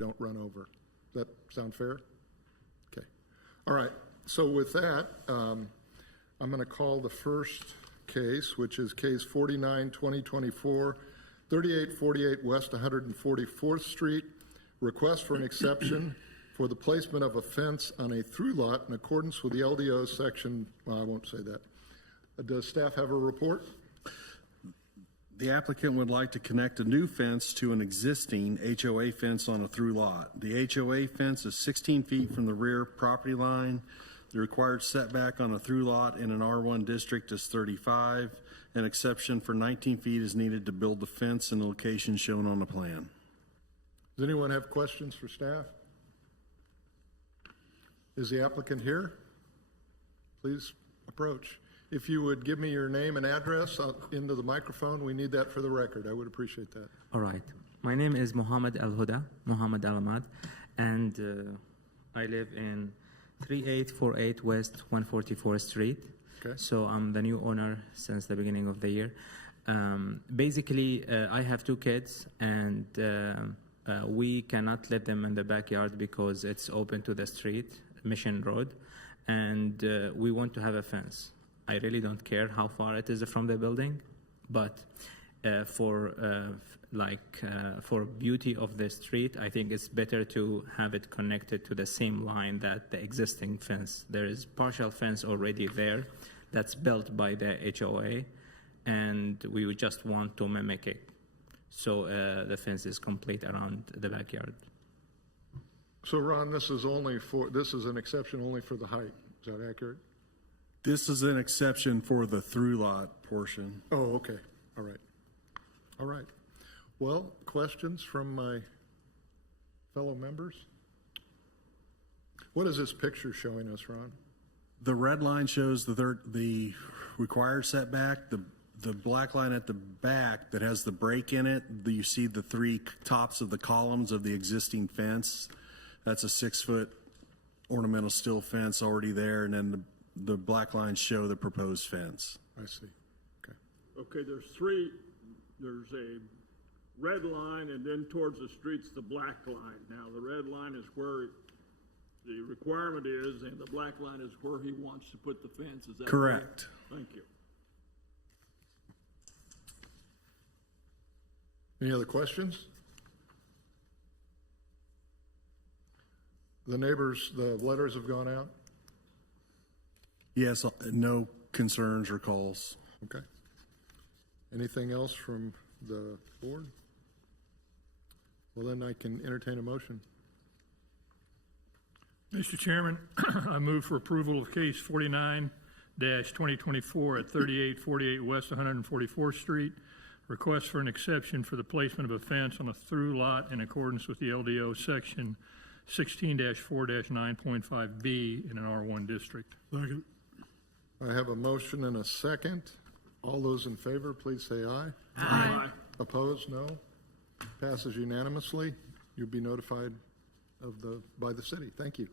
don't run over. Does that sound fair? Okay. All right. So with that, I'm going to call the first case, which is case 49-2024, 3848 West 144th Street, request for an exception for the placement of a fence on a through lot in accordance with the LDO section, well, I won't say that. Does staff have a report? The applicant would like to connect a new fence to an existing HOA fence on a through lot. The HOA fence is 16 feet from the rear property line. The required setback on a through lot in an R1 district is 35. An exception for 19 feet is needed to build the fence in the location shown on the plan. Does anyone have questions for staff? Is the applicant here? Please approach. If you would give me your name and address into the microphone, we need that for the record. I would appreciate that. All right. My name is Muhammad Al-Huda, Muhammad Al-Ahmad, and I live in 3848 West 144th Street. Okay. So I'm the new owner since the beginning of the year. Basically, I have two kids, and we cannot let them in the backyard because it's open to the street, Mission Road, and we want to have a fence. I really don't care how far it is from the building, but for beauty of the street, I think it's better to have it connected to the same line that the existing fence. There is partial fence already there that's built by the HOA, and we would just want to mimic it. So the fence is complete around the backyard. So Ron, this is an exception only for the height. Is that accurate? This is an exception for the through lot portion. Oh, okay. All right. All right. Well, questions from my fellow members? What is this picture showing us, Ron? The red line shows the required setback. The black line at the back that has the break in it, you see the three tops of the columns of the existing fence. That's a 6-foot ornamental steel fence already there, and then the black lines show the proposed fence. I see. Okay. Okay, there's three. There's a red line, and then towards the street's the black line. Now, the red line is where the requirement is, and the black line is where he wants to put the fence. Is that correct? Right? Thank you. Any other questions? The neighbors, the letters have gone out? Yes, no concerns or calls. Okay. Anything else from the board? Well, then I can entertain a motion. Mr. Chairman, I move for approval of case 49-2024 at 3848 West 144th Street. Request for an exception for the placement of a fence on a through lot in accordance with the LDO section 16-4-9.5B in an R1 district. Second. I have a motion and a second. All those in favor, please say aye. Aye. Opposed, no. Passes unanimously. You'll be notified by the city. Thank you.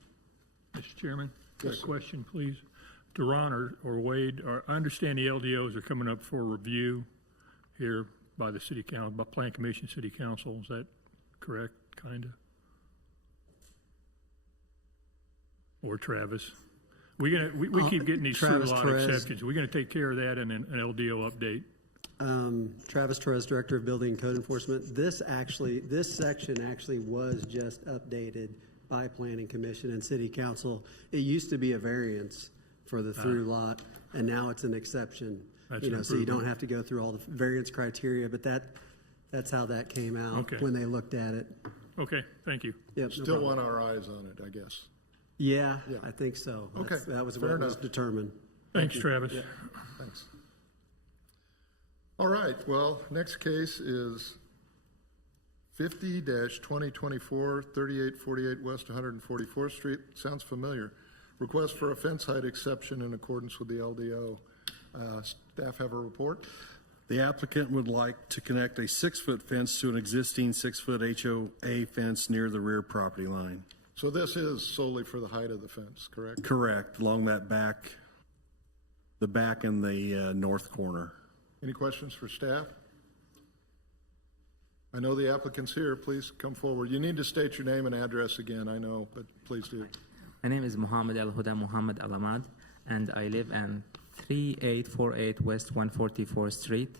Mr. Chairman, Yes, a question, please. To Ron or Wade, I understand the LDOs are coming up for review here by the city council, by Plan Commission, City Council. Is that correct, kind of? Or Travis? We keep getting these through lot exceptions. We're going to take care of that in an LDO update. Travis Torres, Director of Building and Code Enforcement. This section actually was just updated by Planning Commission and City Council. It used to be a variance for the through lot, and now it's an exception. So you don't have to go through all the variance criteria, but that's how that came out when they looked at it. Okay, thank you. Yep, Still want our eyes on it, I guess. Yeah, I think so. Okay, that was fair what was enough. determined. Thanks, Travis. Yeah. Thanks. All right, well, next case is 50-2024, 3848 West 144th Street. Sounds familiar. Request for a fence height exception in accordance with the LDO. Staff have a report? The applicant would like to connect a 6-foot fence to an existing 6-foot HOA fence near the rear property line. So this is solely for the height of the fence, correct? Correct, along that back in the north corner. Any questions for staff? I know the applicant's here. Please come forward. You need to state your name and address again, I know, but please do. My name is Muhammad Al Huda Muhammad Al Ahmad, and I live in 3848 West 144th Street.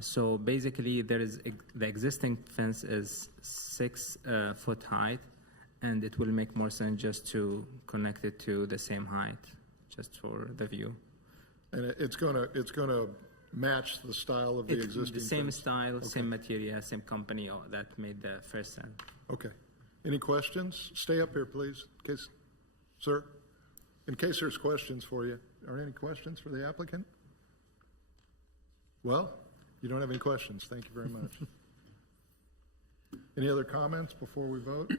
So basically, there is the existing fence is 6 foot height, and it will make more sense just to connect it to the same height, just for the view. And it's gonna match the style of the It's existing the same fence? style, same material, same company that made the first set. Okay. Any questions? Stay up here, please, in case, sir, in case there's questions for you. Are there any questions for the applicant? Well, you don't have any questions. Thank you very much. Any other comments before we vote?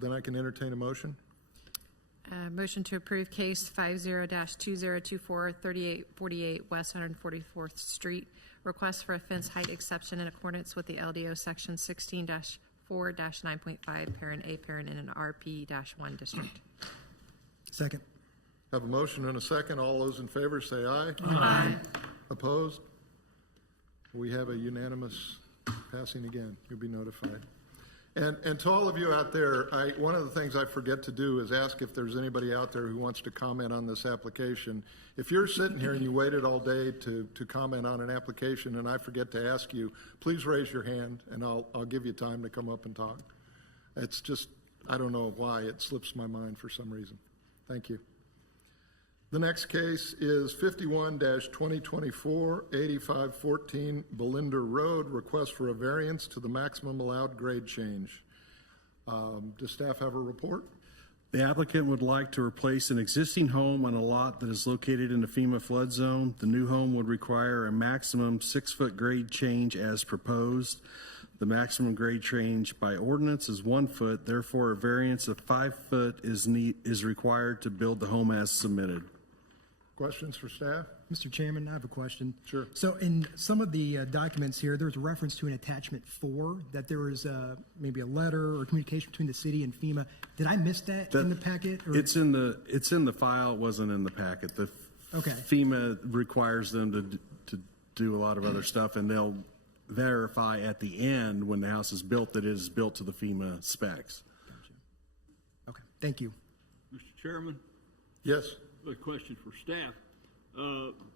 Then I can entertain a motion. Motion to approve case 50-2024, 3848 West 144th Street. Request for a fence height exception in accordance with the LDO section 16-4-9.5, parent A, parent in an RP-1 district. Second. Have a motion and a second. All those in favor say aye. Aye. Opposed? We have a unanimous passing again. You'll be notified. And to all of you out there, one of the things I forget to do is ask if there's anybody out there who wants to comment on this application. If you're sitting here and you waited all day to comment on an application and I forget to ask you, please raise your hand and I'll give you time to come up and talk. It's just, I don't know why, it slips my mind for some reason. Thank you. The next case is 51-2024, 8514 Belinda Road, request for a variance to the maximum allowed grade change. Does staff have a report? The applicant would like to replace an existing home on a lot that is located in the FEMA flood zone. The new home would require a maximum 6-foot grade change as proposed. The maximum grade change by ordinance is 1 foot. Therefore, a variance of 5 foot is required to build the home as submitted. Questions for staff? Mr. Chairman, I have a question. Sure. So in some of the documents here, there's a reference to an attachment 4, that there was maybe a letter or communication between the city and FEMA. Did I miss that in the packet? Or? It's in the file. It wasn't in the packet. Okay. FEMA requires them to do a lot of other stuff, and they'll verify at the end when the house is built that it is built to the FEMA specs. Gotcha. Okay, thank you. Mr. Chairman, Yes. a question for staff.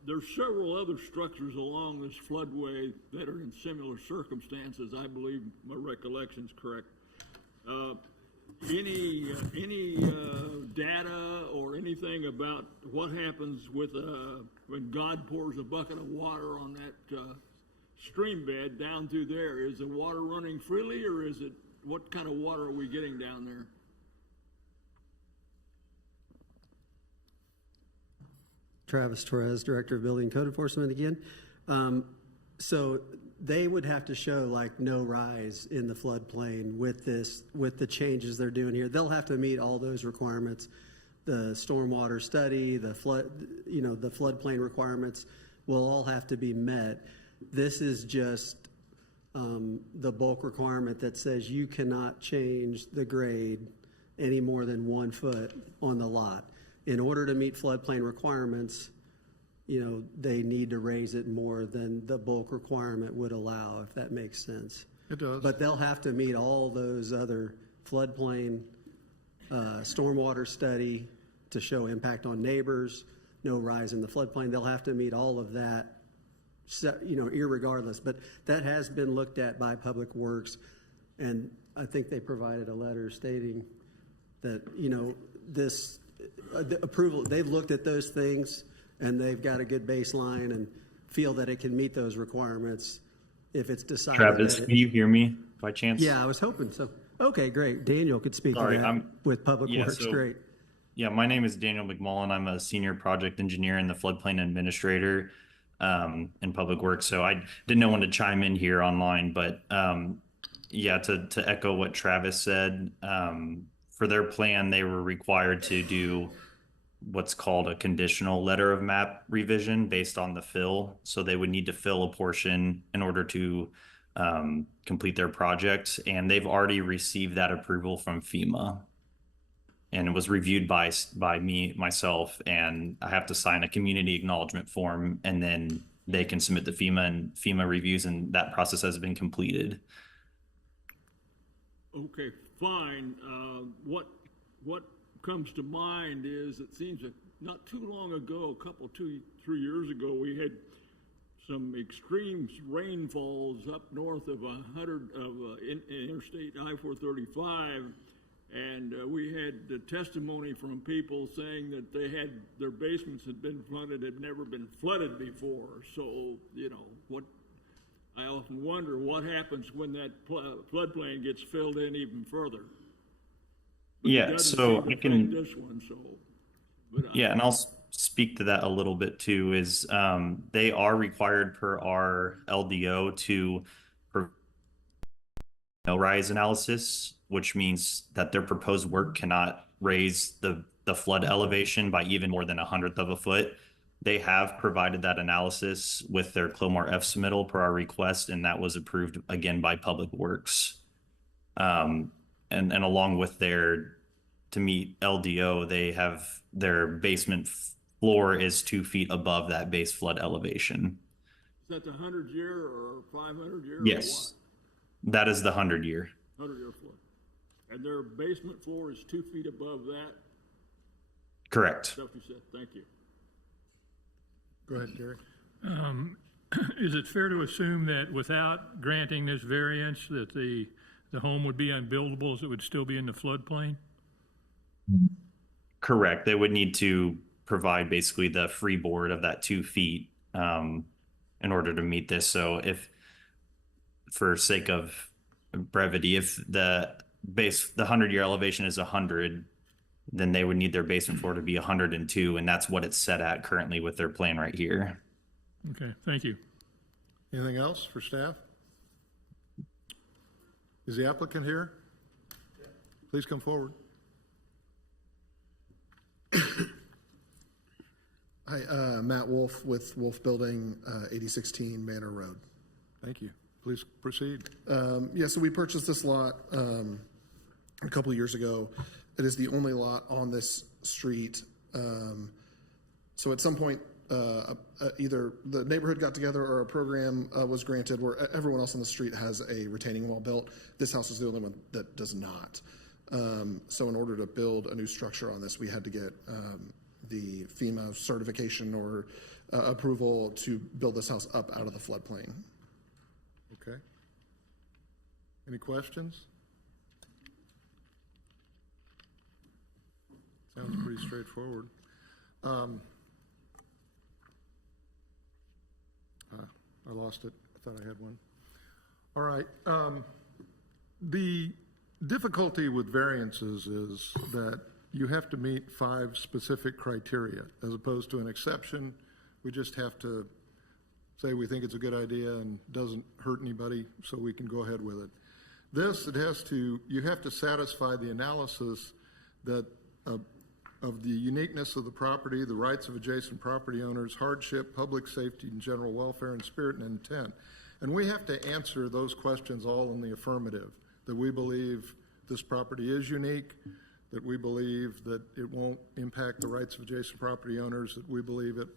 There's several other structures along this floodway that are in similar circumstances. I believe my recollection's correct. Any data or anything about what happens with when God pours a bucket of water on that stream bed down through there? Is the water running freely, or is it, what kind of water are we getting down there? Travis Torres, Director of Building Code Enforcement again. So they would have to show like no rise in the floodplain with the changes they're doing here. They'll have to meet all those requirements. The stormwater study, the floodplain requirements will all have to be met. This is just the bulk requirement that says you cannot change the grade any more than 1 foot on the lot. In order to meet floodplain requirements, they need to raise it more than the bulk requirement would allow, if that makes sense. It does. But they'll have to meet all those other floodplain, stormwater study to show impact on neighbors, no rise in the floodplain. They'll have to meet all of that, irregardless. But that has been looked at by Public Works, and I think they provided a letter stating that, this the approval, they've looked at those things and they've got a good baseline and feel that it can meet those requirements if it's decided. Travis, can you hear me by chance? Yeah, I was hoping so. Okay, great. Daniel could speak Sorry, to that with Public Works. Great. Yeah, my name is Daniel McMullen. I'm a senior project engineer and the floodplain administrator in Public Works. So I didn't know when to chime in here online, but to echo what Travis said, for their plan, they were required to do what's called a conditional letter of map revision based on the fill. So they would need to fill a portion in order to complete their project. And they've already received that approval from FEMA. And it was reviewed by myself, and I have to sign a community acknowledgement form and then they can submit to FEMA, and FEMA reviews, and that process has been completed. Okay, fine. What comes to mind is, it seems that not too long ago, two, 3 years ago, we had some extreme rainfalls up north of Interstate I-435, and we had the testimony from people saying that their basements had been flooded, had never been flooded before. So, you know, I often wonder what happens when that floodplain gets filled in even further. But it Yeah, doesn't so seem to I can. affect this one, so. But Yeah, and I'll speak to that a little bit too, is they are required per our LDO to rise analysis, which means that their proposed work cannot raise the flood elevation by even more than 1/100th of a foot. They have provided that analysis with their Clomar F submittal per our request, and that was approved again by Public Works. And along with to meet LDO, they have their basement floor is 2 feet above that base flood elevation. is that the 100-year or 500-year? Yes, that is the 100-year. 100-year flood. And their basement floor is 2 feet above that Correct. stuff you said. Thank you. Go ahead, Gary. Is it fair to assume that without granting this variance, that the home would be unbuildable, as it would still be in the floodplain? Correct. They would need to provide basically the freeboard of that 2 feet in order to meet this. So if, for sake of brevity, if the 100-year elevation is 100, then they would need their basement floor to be 102, and that's what it's set at currently with their plan right here. Okay, thank you. Anything else for staff? Is the applicant here? Please come forward. Hi, Matt Wolf with Wolf Building, 8016 Manor Road. Thank you. Please proceed. Yeah, so we purchased this lot a couple of years ago. It is the only lot on this street. So at some point, either the neighborhood got together or a program was granted where everyone else on the street has a retaining wall built. This house is the only one that does not. So in order to build a new structure on this, we had to get the FEMA certification or approval to build this house up out of the floodplain. Okay. Any questions? Sounds pretty straightforward. I lost it. I thought I had one. All right. The difficulty with variances is that you have to meet 5 specific criteria as opposed to an exception. We just have to say we think it's a good idea and doesn't hurt anybody, so we can go ahead with it. This, you have to satisfy the analysis that of the uniqueness of the property, the rights of adjacent property owners, hardship, public safety and general welfare, and spirit and intent. And we have to answer those questions all in the affirmative, that we believe this property is unique, that we believe that it won't impact the rights of adjacent property owners, that we believe it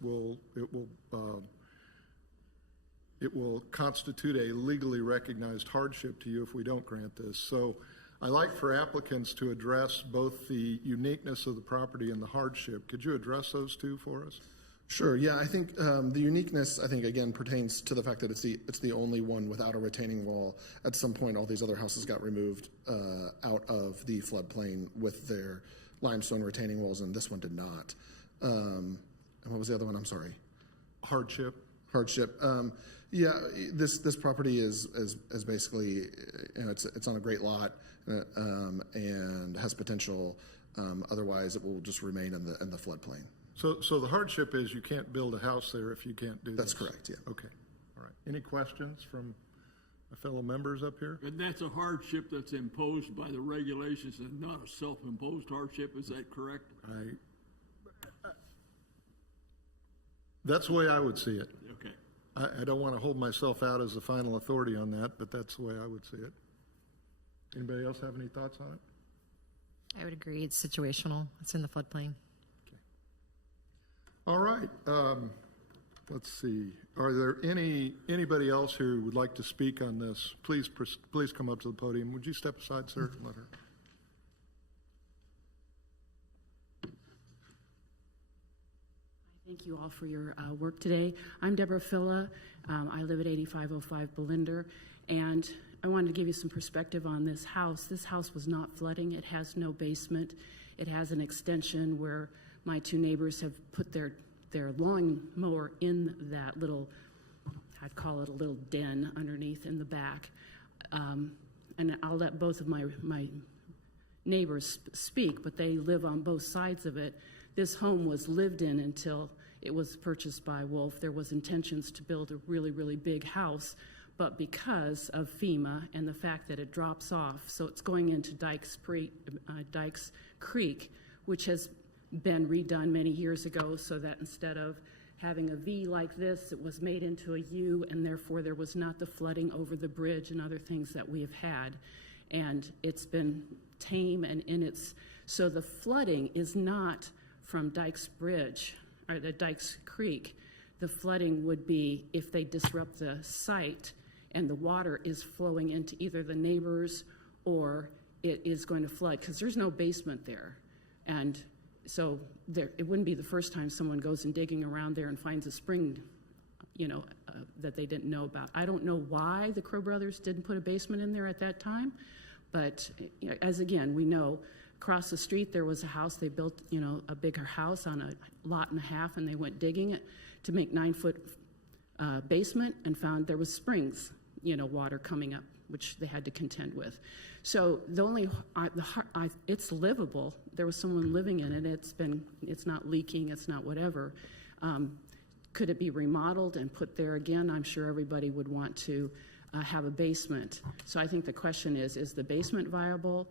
will constitute a legally recognized hardship to you if we don't grant this. So I like for applicants to address both the uniqueness of the property and the hardship. Could you address those two for us? Sure. Yeah, I think the uniqueness, I think, again, pertains to the fact that it's the only one without a retaining wall. At some point, all these other houses got removed out of the floodplain with their limestone retaining walls, and this one did not. And what was the other one? I'm sorry. Hardship. Yeah, this property is basically, it's on a great lot and has potential. Otherwise, it will just remain in the floodplain. So the hardship is you can't build a house there if you can't do this? That's correct, yeah. Okay, all right. Any questions from my fellow members up here? And that's a hardship that's imposed by the regulations and not a self-imposed hardship, is that correct? That's the way I would see it. Okay. I don't want to hold myself out as the final authority on that, but that's the way I would see it. Anybody else have any thoughts on it? I would agree. It's situational. It's in the floodplain. All right. let's see. Are there anybody else who would like to speak on this? Please come up to the podium. Would you step aside, sir? Let her. Thank you all for your work today. I'm Deborah Filla. I live at 8505 Belinder, and I wanted to give you some perspective on this house. This house was not flooding. It has no basement. It has an extension where my two neighbors have put their lawn mower in that little, I'd call it a little den underneath in the back. And I'll let both of my neighbors speak, but they live on both sides of it. This home was lived in until it was purchased by Wolf. There was intentions to build a really, really big house, but because of FEMA and the fact that it drops off, so it's going into Dykes Creek, which has been redone many years ago so that instead of having a V like this, it was made into a U, and therefore there was not the flooding over the bridge and other things that we have had. And it's been tame and in its, so the flooding is not from Dykes Bridge, or the Dykes Creek. The flooding would be if they disrupt the site and the water is flowing into either the neighbors or it is going to flood, because there's no basement there. And so it wouldn't be the first time someone goes and digging around there and finds a spring, that they didn't know about. I don't know why the Crow brothers didn't put a basement in there at that time, but as again, we know, across the street there was a house, they built, a bigger house on a lot and a half, and they went digging it to make 9-foot basement and found there was springs, water coming up, which they had to contend with. So it's livable. There was someone living in it. It's not leaking. It's not whatever. Could it be remodeled and put there again? I'm sure everybody would want to have a basement. So I think the question is the basement viable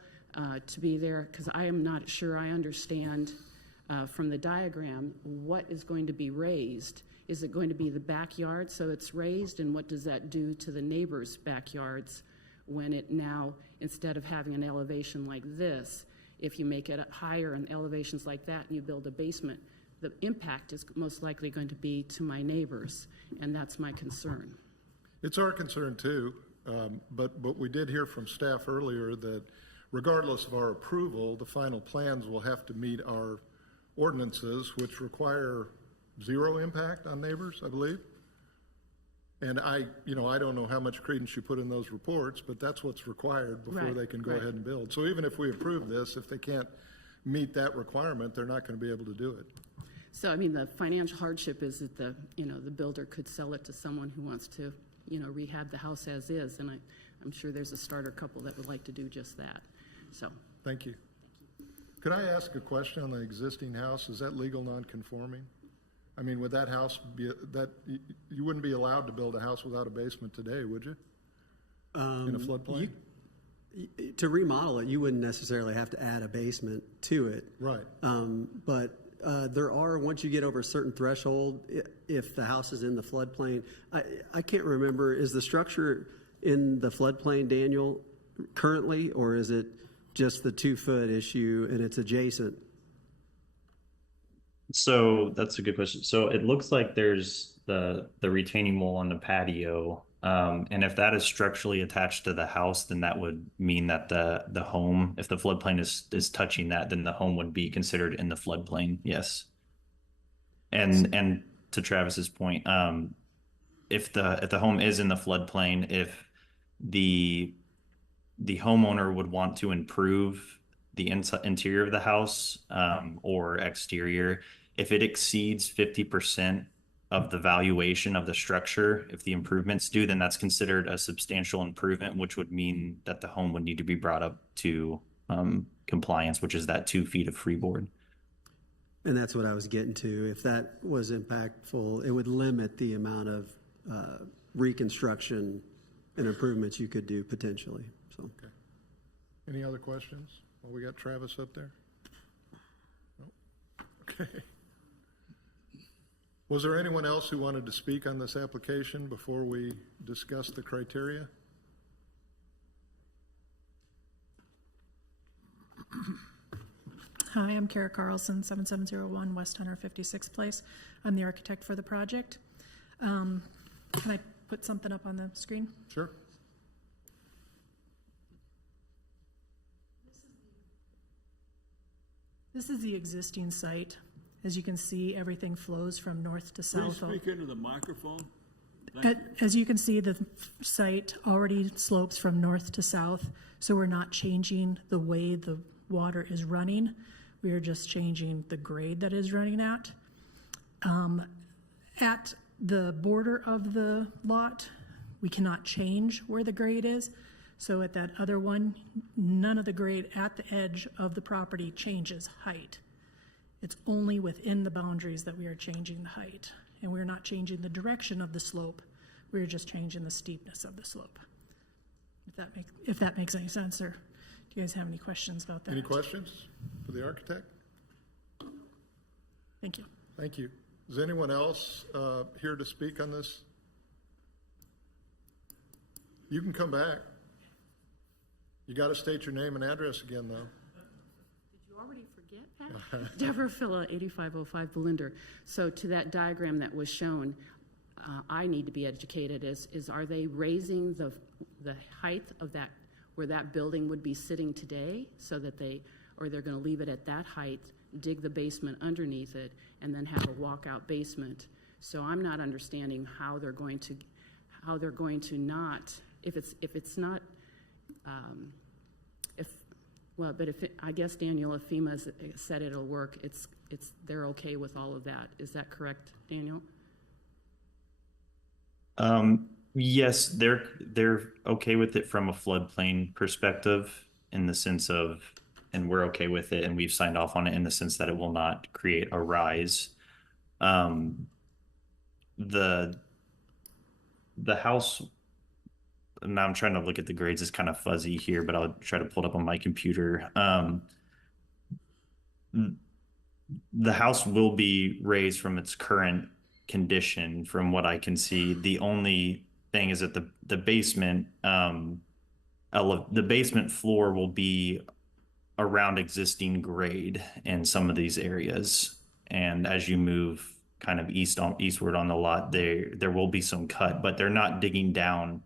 to be there? Because I am not sure I understand from the diagram what is going to be raised. Is it going to be the backyard so it's raised, and what does that do to the neighbors' backyards when it now, instead of having an elevation like this, if you make it higher and elevations like that and you build a basement, the impact is most likely going to be to my neighbors, and that's my concern. It's our concern too, but we did hear from staff earlier that regardless of our approval, the final plans will have to meet our ordinances, which require zero impact on neighbors, I believe. And I don't know how much credence you put in those reports, but that's what's required before they can go ahead and build. So even if we approve this, if they can't meet that requirement, they're not going to be able to do it. So, the financial hardship is that the builder could sell it to someone who wants to, rehab the house as is. And I'm sure there's a starter couple that would like to do just that. So. Thank you. Could I ask a question on the existing house? Is that legal non-conforming? Would that house be, you wouldn't be allowed to build a house without a basement today, would you? In a floodplain? To remodel it, you wouldn't necessarily have to add a basement to it. Right. But there are, once you get over a certain threshold, if the house is in the floodplain, I can't remember, is the structure in the floodplain, Daniel, currently, or is it just the 2-foot issue and it's adjacent? So that's a good question. So it looks like there's the retaining wall on the patio. And if that is structurally attached to the house, then that would mean that the home, if the floodplain is touching that, then the home would be considered in the floodplain. Yes. And to Travis's point, if the home is in the floodplain, if the homeowner would want to improve the interior of the house or exterior, if it exceeds 50% of the valuation of the structure, if the improvements do, then that's considered a substantial improvement, which would mean that the home would need to be brought up to compliance, which is that 2 feet of freeboard. And that's what I was getting to. If that was impactful, it would limit the amount of reconstruction and improvements you could do potentially. So. Okay. Any other questions? Well, we got Travis up there. No? Okay. Was there anyone else who wanted to speak on this application before we discuss the criteria? Hi, I'm Kara Carlson, 7701 West 156th Place. I'm the architect for the project. Can I put something up on the screen? Sure. This is the existing site. As you can see, everything flows from north to Please south. speak into the microphone. As you can see, the site already slopes from north to south, so we're not changing the way the water is running. We are just changing the grade that is running at. At the border of the lot, we cannot change where the grade is. So at that other one, none of the grade at the edge of the property changes height. It's only within the boundaries that we are changing the height. And we're not changing the direction of the slope. We're just changing the steepness of the slope. If that makes any sense, or do you guys have any questions about that? Any questions for the architect? Thank you. Thank you. Is anyone else here to speak on this? You can come back. You got to state your name and address again, though. Did you already forget that? Deborah Phila, 8505 Belinder. So to that diagram that was shown, I need to be educated is are they raising the height of that, where that building would be sitting today, so that or they're going to leave it at that height, dig the basement underneath it, and then have a walkout basement. So I'm not understanding how they're going to not, if it's not, I guess, Daniel, if FEMA said it'll work, they're okay with all of that. Is that correct, Daniel? Yes, they're okay with it from a floodplain perspective, in the sense of, and we're okay with it, and we've signed off on it in the sense that it will not create a rise. The house, now I'm trying to look at the grades, it's kind of fuzzy here, but I'll try to pull it up on my computer. The house will be raised from its current condition, from what I can see. The only thing is that the basement, the basement floor will be around existing grade in some of these areas, and as you move kind of eastward on the lot, there will be some cut, but they're not digging down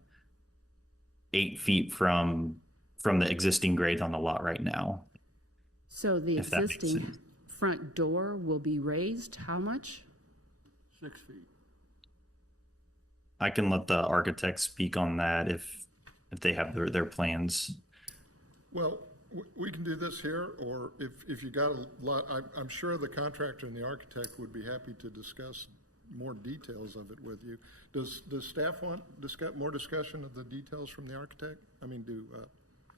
8 feet from the existing grade on the lot right now. So the existing front door will be raised how much? 6 feet. I can let the architect speak on that if they have their plans. Well, we can do this here, or if you got a lot, I'm sure the contractor and the architect would be happy to discuss more details of it with you. Does staff want more discussion of the details from the architect? I mean, does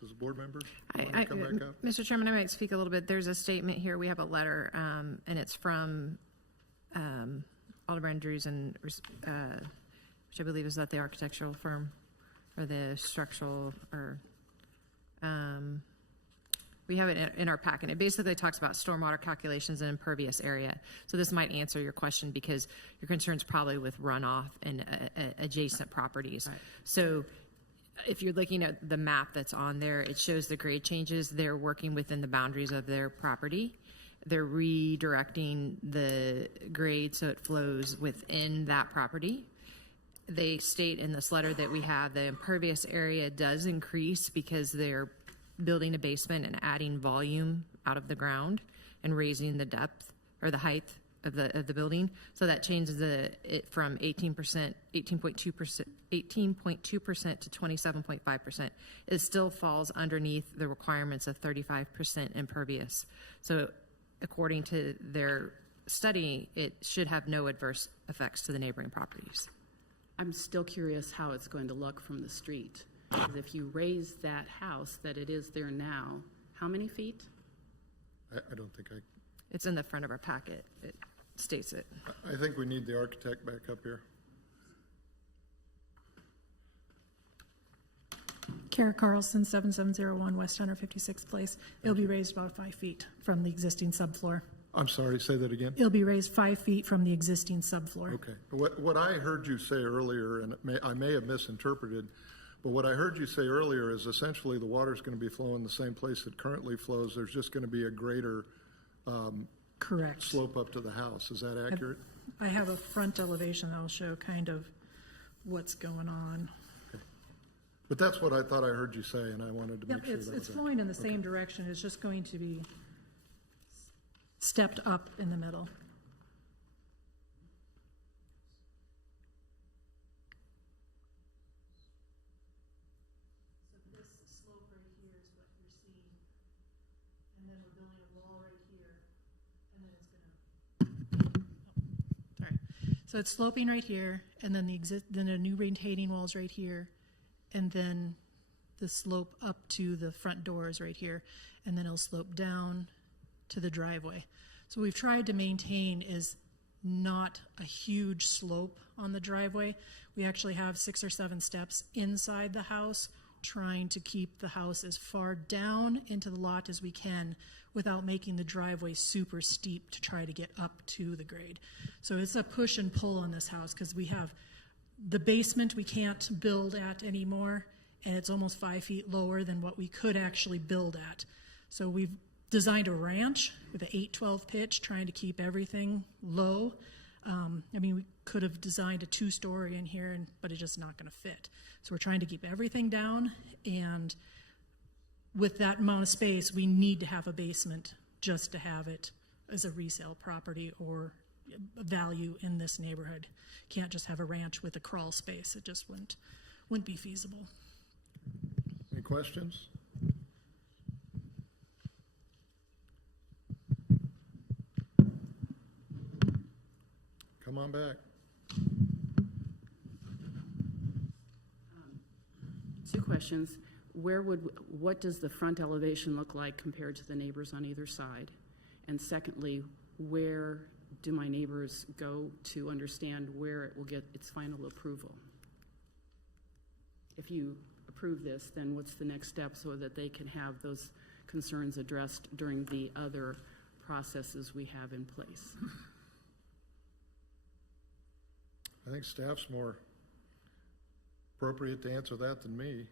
the board members want to come back up? Mr. Chairman, I might speak a little bit. There's a statement here. We have a letter, and it's from Aldebrand Drews, and which I believe is that the architectural firm or the structural, or we have it in our packet. It basically talks about stormwater calculations and impervious area. So this might answer your question, because your concern's probably with runoff and adjacent properties. Right. So if you're looking at the map that's on there, it shows the grade changes. They're working within the boundaries of their property. They're redirecting the grade so it flows within that property. They state in this letter that we have the impervious area does increase because they're building a basement and adding volume out of the ground and raising the depth or the height of the building. So that changes it from 18.2% to 27.5%. It still falls underneath the requirements of 35% impervious. So according to their study, it should have no adverse effects to the neighboring properties. I'm still curious how it's going to look from the street. If you raise that house that it is there now, how many feet? I don't think It's in the front of our packet. It states it. I think we need the architect back up here. Kara Carlson, 7701 West 156th Place. It'll be raised about 5 feet from the existing subfloor. I'm sorry, say that again. It'll be raised 5 feet from the existing subfloor. Okay. What I heard you say earlier, and I may have misinterpreted, but what I heard you say earlier is essentially the water's going to be flowing the same place it currently flows. There's just going to be a greater Correct. slope up to the house. Is that accurate? I have a front elevation that'll show kind of what's going on. But that's what I thought I heard you say, and I wanted to Yep, make sure that was it's it. flowing in the same direction, it's just going to be stepped up in the middle. So this slope right here is what you're seeing, and then we're building a wall right here, and then it's gonna, sorry. So it's sloping right here, and then then a new retaining wall's right here, and then the slope up to the front door is right here, and then it'll slope down to the driveway. So what we've tried to maintain is not a huge slope on the driveway. We actually have 6 or 7 steps inside the house, trying to keep the house as far down into the lot as we can without making the driveway super steep to try to get up to the grade. So it's a push and pull on this house because we have the basement we can't build at anymore, and it's almost 5 feet lower than what we could actually build at. So we've designed a ranch with an 8-12 pitch, trying to keep everything low. I mean, we could have designed a 2-story in here, but it's just not going to fit. So we're trying to keep everything down, and with that amount of space, we need to have a basement just to have it as a resale property or value in this neighborhood. Can't just have a ranch with a crawl space. It just wouldn't be feasible. Any questions? Come on back. 2 questions. What does the front elevation look like compared to the neighbors on either side? And secondly, where do my neighbors go to understand where it will get its final approval? If you approve this, then what's the next step so that they can have those concerns addressed during the other processes we have in place? I think staff's more appropriate to answer that than me.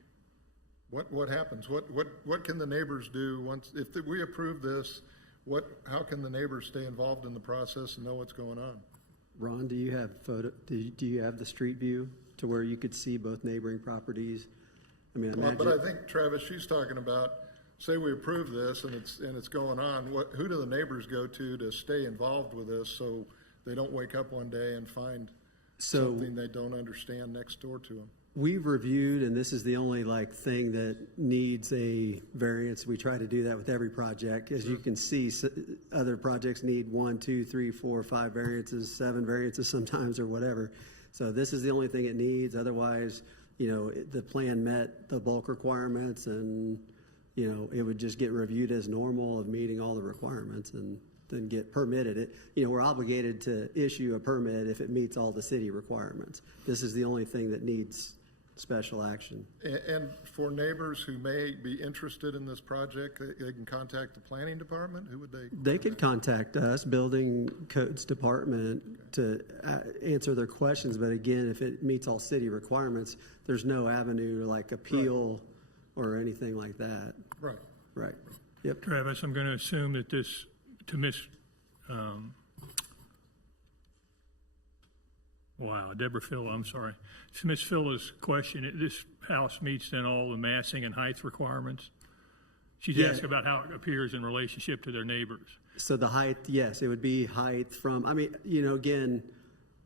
What happens? What can the neighbors do once, if we approve this, how can the neighbors stay involved in the process and know what's going on? Ron, do you have do you have the street view to where you could see both neighboring properties? I mean, Well, but I think, Travis, she's talking about, say we approve this and it's going on, who do the neighbors go to stay involved with this so they don't wake up one day and find something they don't understand next door to them? We've reviewed, and this is the only thing that needs a variance. We try to do that with every project. As you can see, other projects need 1, 2, 3, 4, 5 variances, 7 variances sometimes, or whatever. So this is the only thing it needs. Otherwise, the plan met the bulk requirements, and it would just get reviewed as normal of meeting all the requirements and then get permitted. We're obligated to issue a permit if it meets all the city requirements. This is the only thing that needs special action. And for neighbors who may be interested in this project, they can contact the planning department? Who would they? They could contact us, Building Codes Department, to answer their questions. But again, if it meets all city requirements, there's no avenue like appeal or anything like that. Right. Right. Yep. Travis, I'm going to assume that this, to Deborah Phil, I'm sorry. To Miss Phila's question, this house meets then all the massing and height requirements? She's asking about how it appears in relationship to their neighbors. So the height, yes, it would be height from, again,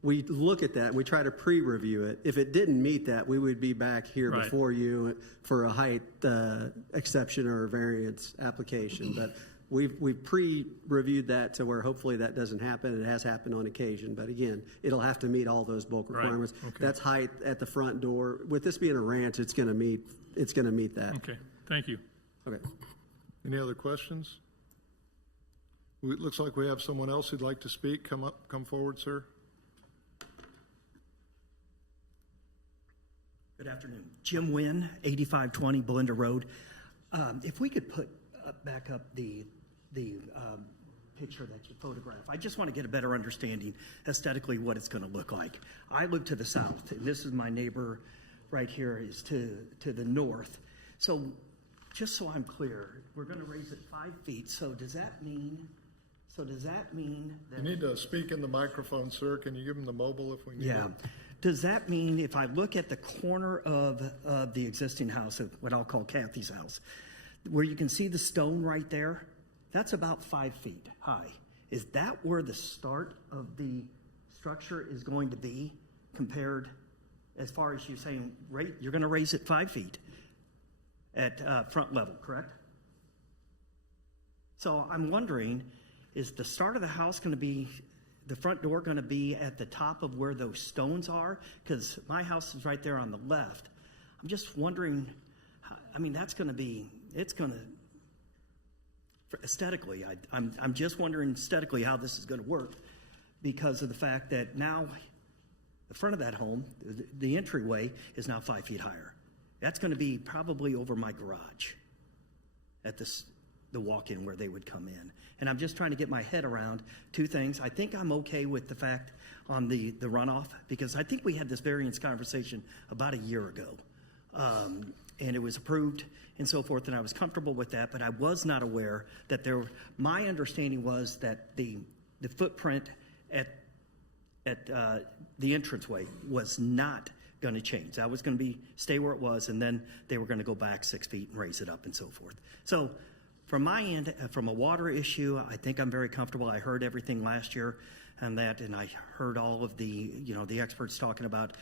we look at that and we try to pre-review it. If it didn't meet that, we would be back here before you for a height exception or variance application. But we've pre-reviewed that to where hopefully that doesn't happen. It has happened on occasion, but again, it'll have to meet all those bulk requirements. Okay. That's height at the front door. With this being a ranch, it's going to meet that. Okay, thank you. Okay. Any other questions? It looks like we have someone else who'd like to speak. Come forward, sir. Good afternoon. Jim Wynn, 8520 Belinda Road. If we could put back up the picture that you photographed, I just want to get a better understanding aesthetically what it's going to look like. I live to the south, and this is my neighbor right here is to the north. So just so I'm clear, we're going to raise it 5 feet. So does that mean So does that mean You that? need to speak in the microphone, sir. Can you give him the mobile if we need Yeah. it? Does that mean if I look at the corner of the existing house, of what I'll call Kathy's house, where you can see the stone right there, that's about 5 feet high. Is that where the start of the structure is going to be compared, as far as you're saying, you're going to raise it 5 feet at front level, correct? So I'm wondering, is the start of the house going to be, the front door going to be at the top of where those stones are? Because my house is right there on the left. I'm just wondering, I mean, that's going to be, it's going to, aesthetically, I'm just wondering aesthetically how this is going to work, because of the fact that now the front of that home, the entryway is now 5 feet higher. That's going to be probably over my garage at the walk-in where they would come in. And I'm just trying to get my head around two things. I think I'm okay with the fact on the runoff, because I think we had this variance conversation about a year ago. And it was approved and so forth, and I was comfortable with that, but I was not aware that my understanding was that the footprint at the entranceway was not going to change. That was going to stay where it was, and then they were going to go back 6 feet and raise it up and so forth. So from my end, from a water issue, I think I'm very comfortable. I heard everything last year on that, and I heard all of the experts talking about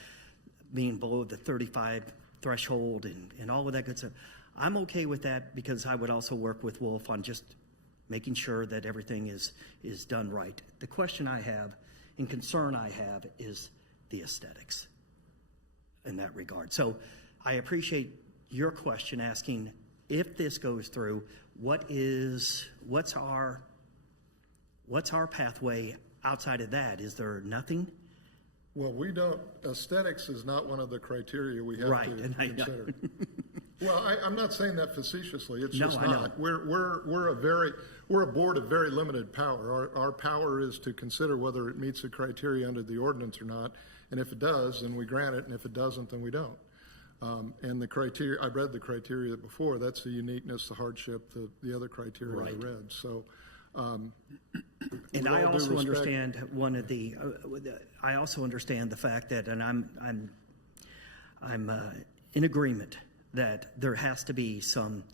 being below the 35 threshold and all of that good stuff. I'm okay with that, because I would also work with Wolf on just making sure that everything is done right. The question I have and concern I have is the aesthetics in that regard. So I appreciate your question asking, if this goes through, what's our pathway outside of that? Is there nothing? Well, aesthetics is not one of the criteria we have Right, to and I know. consider. Well, I'm not saying that facetiously. It's No, just I know. not. We're a board of very limited power. Our power is to consider whether it meets the criteria under the ordinance or not. And if it does, then we grant it. And if it doesn't, then we don't. And the criteria, I read the criteria before. That's the uniqueness, the hardship, the other criteria I Right. read. So, And with I all due also respect- understand I also understand the fact that, and I'm in agreement that there has to be some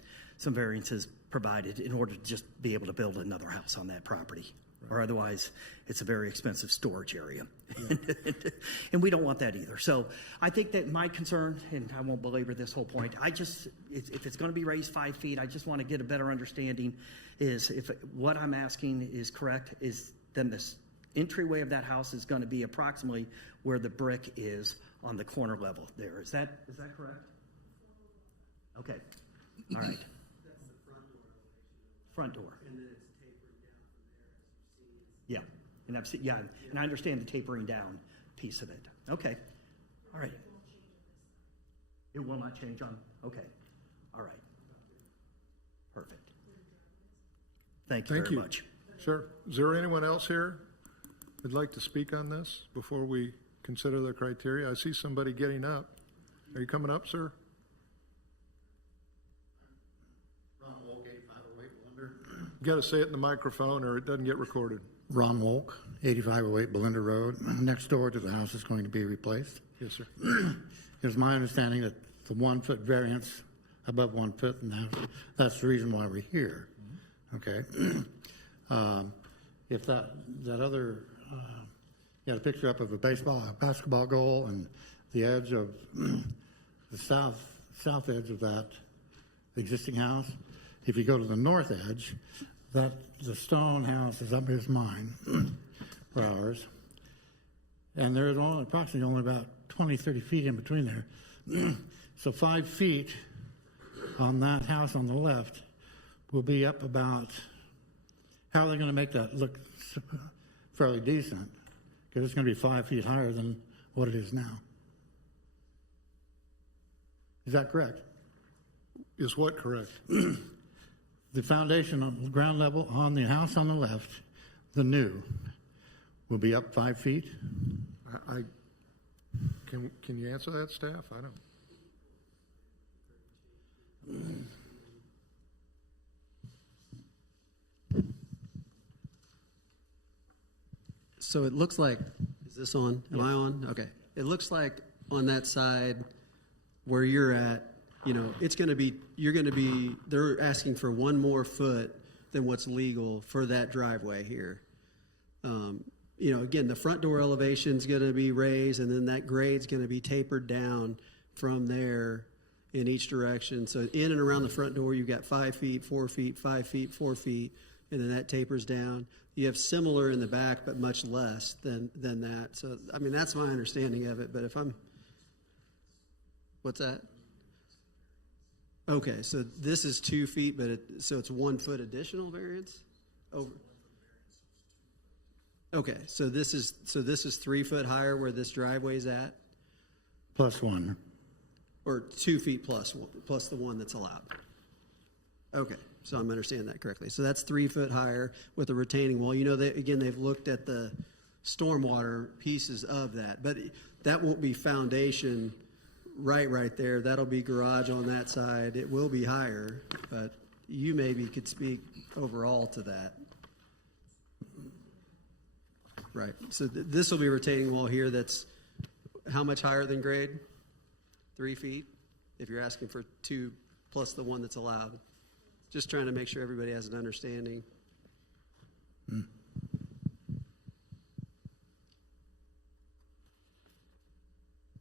variances provided in order to just be able to build another house on that property. Right. Or otherwise, it's a very expensive storage area. Yeah. And we don't want that either. So I think that my concern, and I won't belabor this whole point, if it's going to be raised 5 feet, I just want to get a better understanding is if what I'm asking is correct, is then this entryway of that house is going to be approximately where the brick is on the corner level there. Is that correct? Okay. All right. That's the front door elevation. Front door. And then it's tapering down from there, as you see. Yeah. And I understand the tapering down piece of it. Okay. All right. It will not change on, okay. All right. Perfect. Thank you very much. Sure. Is there anyone else here who'd like to speak on this before we consider the criteria? I see somebody getting up. Are you coming up, sir? You got to say it in the microphone or it doesn't get recorded. Ron Wolk, 8508 Belinda Road. Next door to the house is going to be replaced. Yes, sir. It's my understanding that the 1 foot variance above 1 foot in the house, that's the reason why we're here. Okay. If that other, you had a picture up of a basketball goal and the edge of the south edge of that existing house. If you go to the north edge, the stone house is up as mine, for ours. And there's approximately only about 20, 30 feet in between there. So 5 feet on that house on the left will be up about, how are they going to make that look fairly decent? Because it's going to be 5 feet higher than what it is now. Is that correct? Is what correct? The foundation on the ground level on the house on the left, the new, will be up 5 feet. Can you answer that, staff? I don't. So it looks like, is this on? Am I on? Okay. It looks like on that side where you're at, you know, it's going to be, they're asking for one more foot than what's legal for that driveway here. You know, again, the front door elevation's going to be raised, and then that grade's going to be tapered down from there in each direction. So in and around the front door, you've got 5 feet, 4 feet, 5 feet, 4 feet, and then that tapers down. You have similar in the back, but much less than that. So, I mean, that's my understanding of it. But if I'm, what's that? Okay, so this is 2 feet, but so it's 1 foot additional variance over. Okay, so this is 3 foot higher where this driveway's at, Plus one. or 2 feet plus the one that's allowed. Okay, so I'm understanding that correctly. So that's 3 foot higher with a retaining wall. You know, they've looked at the stormwater pieces of that, but that won't be foundation right there. That'll be garage on that side. It will be higher, but you maybe could speak overall to that. Right. So this will be a retaining wall here that's how much higher than grade? 3 feet? If you're asking for 2 plus the one that's allowed. Just trying to make sure everybody has an understanding.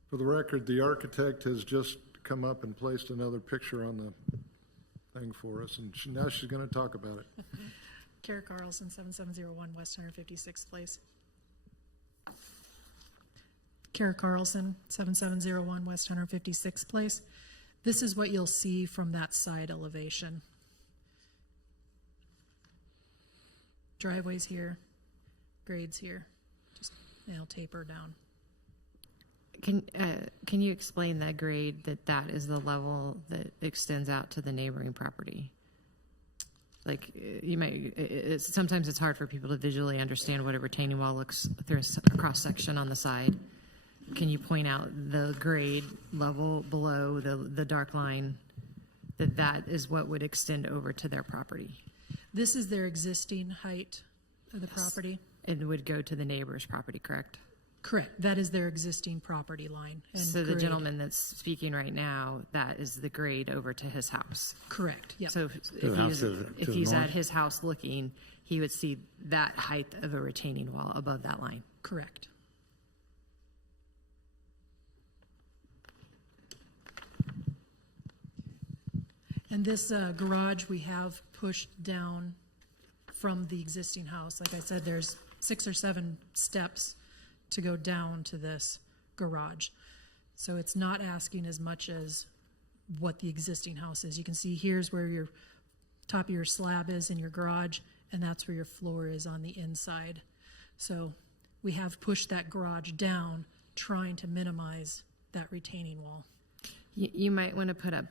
For the record, the architect has just come up and placed another picture on the thing for us, and now she's going to talk about it. Kara Carlson, 7701 West 156th Place. Kara Carlson, 7701 West 156th Place. This is what you'll see from that side elevation. Driveway's here, grades here, just, it'll taper down. Can you explain that grade, that is the level that extends out to the neighboring property? Like, you might, sometimes it's hard for people to visually understand what a retaining wall looks through a cross section on the side. Can you point out the grade level below the dark line, that is what would extend over to their property? This is their existing height of the property? It would go to the neighbor's property, correct? Correct. That is their existing property line. And so the grade. gentleman that's speaking right now, that is the grade over to his house. Correct. Yep. So if he's at his house looking, he would see that height of a retaining wall above that line. Correct. And this garage we have pushed down from the existing house. Like I said, there's 6 or 7 steps to go down to this garage. So it's not asking as much as what the existing house is. You can see here's where your top of your slab is in your garage, and that's where your floor is on the inside. So we have pushed that garage down, trying to minimize that retaining wall. You might want to put up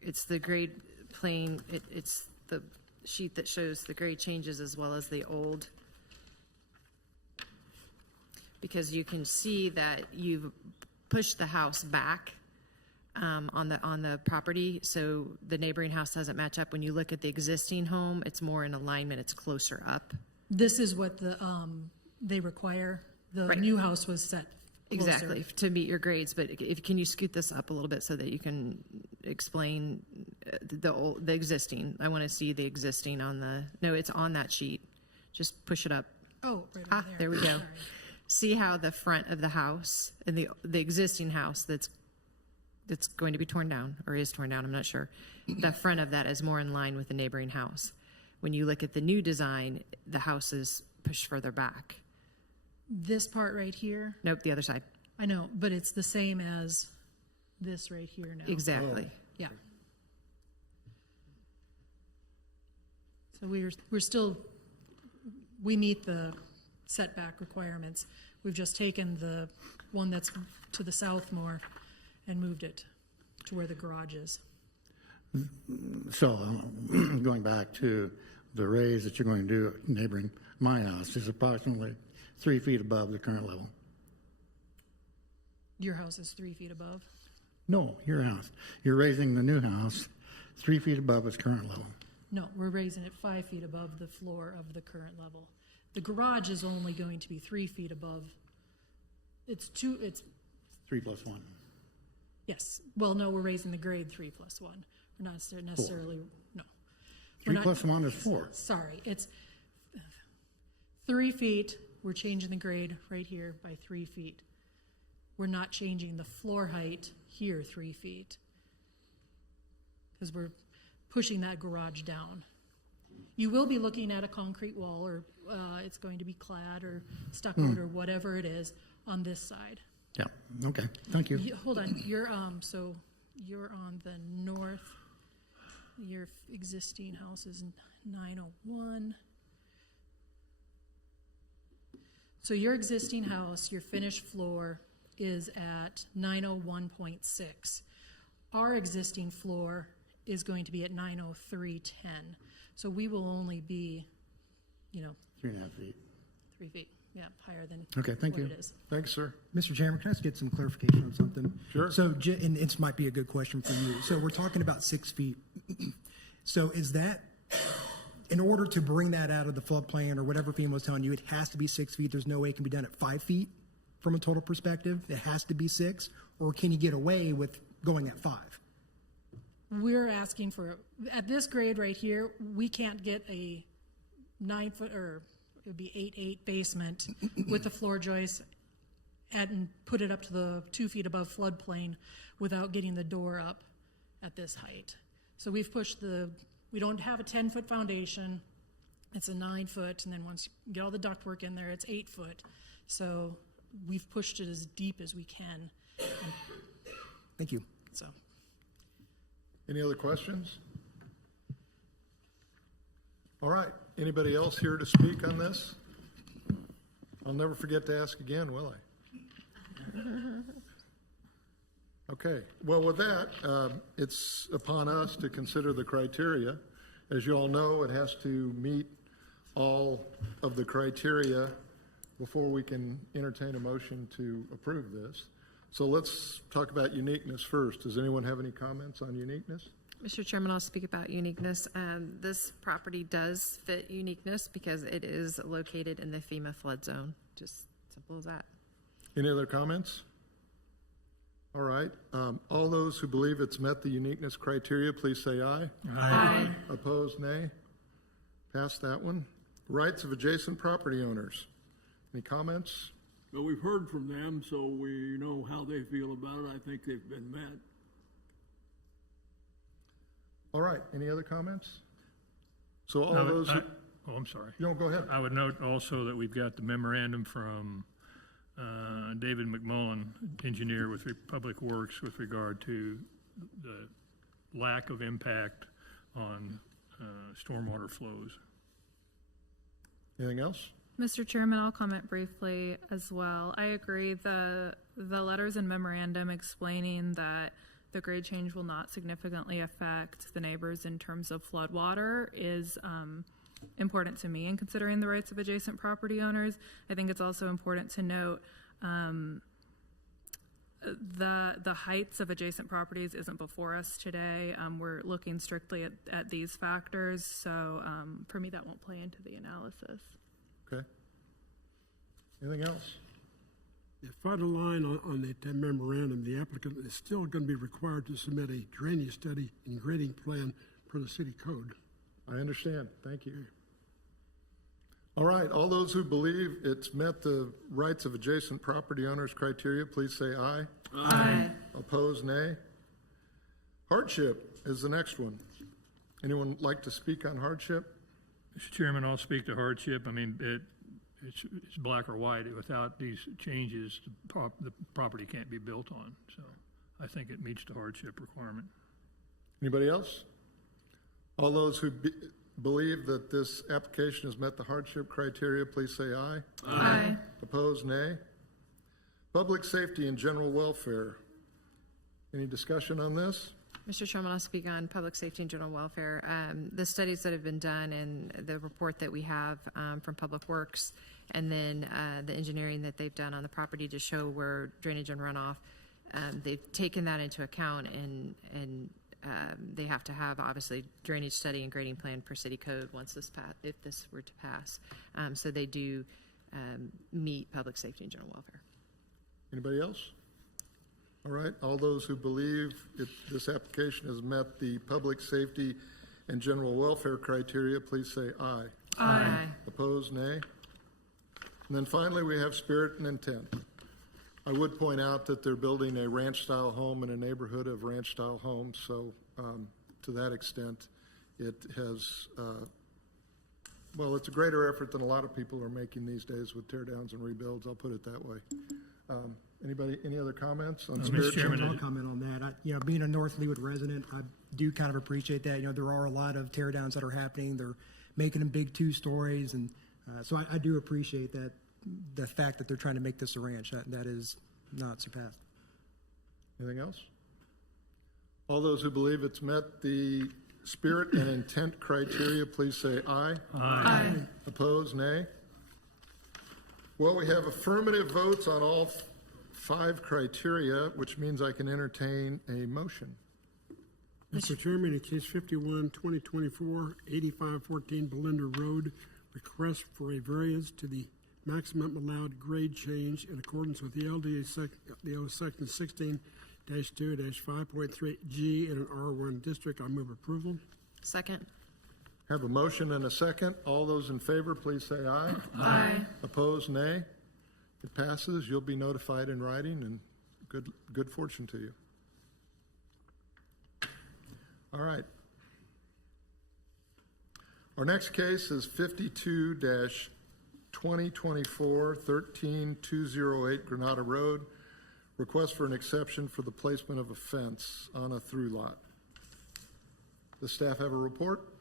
it's the grade plane, it's the sheet that shows the grade changes as well as the old, because you can see that you've pushed the house back on the property, so the neighboring house doesn't match up. When you look at the existing home, it's more in alignment, it's closer up. This is what they require. The Right. new house was set closer. Exactly, to meet your grades, but can you scoot this up a little bit so that you can explain the existing? I want to see the existing no, it's on that sheet. Just push it up. Oh, right over there. There we go. Sorry. See how the front of the house and the existing house that's going to be torn down, or is torn down, I'm not sure. The front of that is more in line with the neighboring house. When you look at the new design, the house is pushed further back. This part right here, Nope, the other side. I know, but it's the same as this right here now. Exactly. Yeah. So we meet the setback requirements. We've just taken the one that's to the south more and moved it to where the garage is. So, going back to the raise that you're going to do neighboring my house is approximately 3 feet above the current level. Your house is 3 feet above? No, your house. You're raising the new house 3 feet above its current level. No, we're raising it 5 feet above the floor of the current level. The garage is only going to be 3 feet above. It's 3 plus 1. yes. Well, no, we're raising the grade 3 plus 1. We're not necessarily, no. 3 not- plus 1 is 4. Sorry, it's 3 feet. We're changing the grade right here by 3 feet. We're not changing the floor height here 3 feet because we're pushing that garage down. You will be looking at a concrete wall, or it's going to be clad or stuccoed or whatever it is on this side. Yeah, okay, thank you. Hold on, you're so you're on the north. Your existing house is 901. So your existing house, your finished floor is at 901.6. Our existing floor is going to be at 903.10. So we will only be, 3.5 feet. 3 feet, yeah, higher than Okay, thank what you. it is. Thanks, sir. Mr. Chairman, can I just get some clarification on something? Sure. So, and this might be a good question for you. So we're talking about 6 feet. So is that, in order to bring that out of the floodplain or whatever FEMA was telling you, it has to be 6 feet? There's no way it can be done at 5 feet from a total perspective? It has to be 6? Or can you get away with going at 5? We're asking for, at this grade right here, we can't get a 9 foot, or it would be 8'8" basement with the floor joists and put it up to the 2 feet above floodplain without getting the door up at this height. So we've pushed we don't have a 10-foot foundation. It's a 9 foot, and then once you get all the ductwork in there, it's 8 foot. So we've pushed it as deep as we can. Thank you. So. Any other questions? All right, anybody else here to speak on this? I'll never forget to ask again, will I? Okay, well, with that, it's upon us to consider the criteria. As you all know, it has to meet all of the criteria before we can entertain a motion to approve this. So let's talk about uniqueness first. Does anyone have any comments on uniqueness? Mr. Chairman, I'll speak about uniqueness. This property does fit uniqueness because it is located in the FEMA flood zone. Just simple as that. Any other comments? All right. All those who believe it's met the uniqueness criteria, please say aye. Aye. Opposed, nay. Pass that one. Rights of adjacent property owners. Any comments? Well, we've heard from them, so we know how they feel about it. I think they've been met. All right. Any other comments? So all those who... Oh, I'm sorry. No, go ahead. I would note also that we've got the memorandum from David McMullen, engineer with Public Works, with regard to the lack of impact on stormwater flows. Anything else? Mr. Chairman, I'll comment briefly as well. I agree. The letters and memorandum explaining that the grade change will not significantly affect the neighbors in terms of flood water is important to me in considering the rights of adjacent property owners. I think it's also important to note the heights of adjacent properties isn't before us today. We're looking strictly at these factors, so for me that won't play into the analysis. Okay. Anything else? The final line on the memorandum, the applicant is still going to be required to submit a drainage study and grading plan per the city code. I understand. Thank you. All right. All those who believe it's met the rights of adjacent property owners criteria, please say aye. Aye. Opposed, nay. Hardship is the next one. Anyone like to speak on hardship? Mr. Chairman, I'll speak to hardship. I mean, it's black or white. Without these changes, the property can't be built on. So I think it meets the hardship requirement. Anybody else? All those who believe that this application has met the hardship criteria, please say aye. Aye. Opposed, nay. Public safety and general welfare. Any discussion on this? Mr. Chairman, I'll speak on public safety and general welfare. The studies that have been done and the report that we have from Public Works, and then the engineering that they've done on the property to show where drainage and runoff, they've taken that into account and They have to have, obviously, drainage study and grading plan per city code once if this were to pass. So they do meet public safety and general welfare. Anybody else? All right, all those who believe this application has met the public safety and general welfare criteria, please say aye. Aye. Opposed, nay. And then finally, we have spirit and intent. I would point out that they're building a ranch-style home in a neighborhood of ranch-style homes, so to that extent, it has, well, it's a greater effort than a lot of people are making these days with tear-downs and rebuilds, I'll put it that way. Anybody, any other comments on spirit? Mr. Chairman, I'll comment on that. Being a North Leawood resident, I do kind of appreciate that. There are a lot of tear downs that are happening. They're making them big 2 stories. And so I do appreciate that, the fact that they're trying to make this a ranch. That is not surpassed. Anything else? All those who believe it's met the spirit and intent criteria, please say aye. Aye. Opposed, nay. Well, we have affirmative votes on all 5 criteria, which means I can entertain a motion. Mr. Chairman, in case 51, 2024, 8514 Belinda Road, request for a variance to the maximum allowed grade change in accordance with the LDA section 16-2-5.3G in an R1 district. I move approval. Second. Have a motion and a second. All those in favor, please say aye. Aye. Opposed, nay. It passes. You'll be notified in writing, and good fortune to you. All right. Our next case is 52-2024-13208 Granada Road. Request for an exception for the placement of a fence on a through lot. Does staff have a report?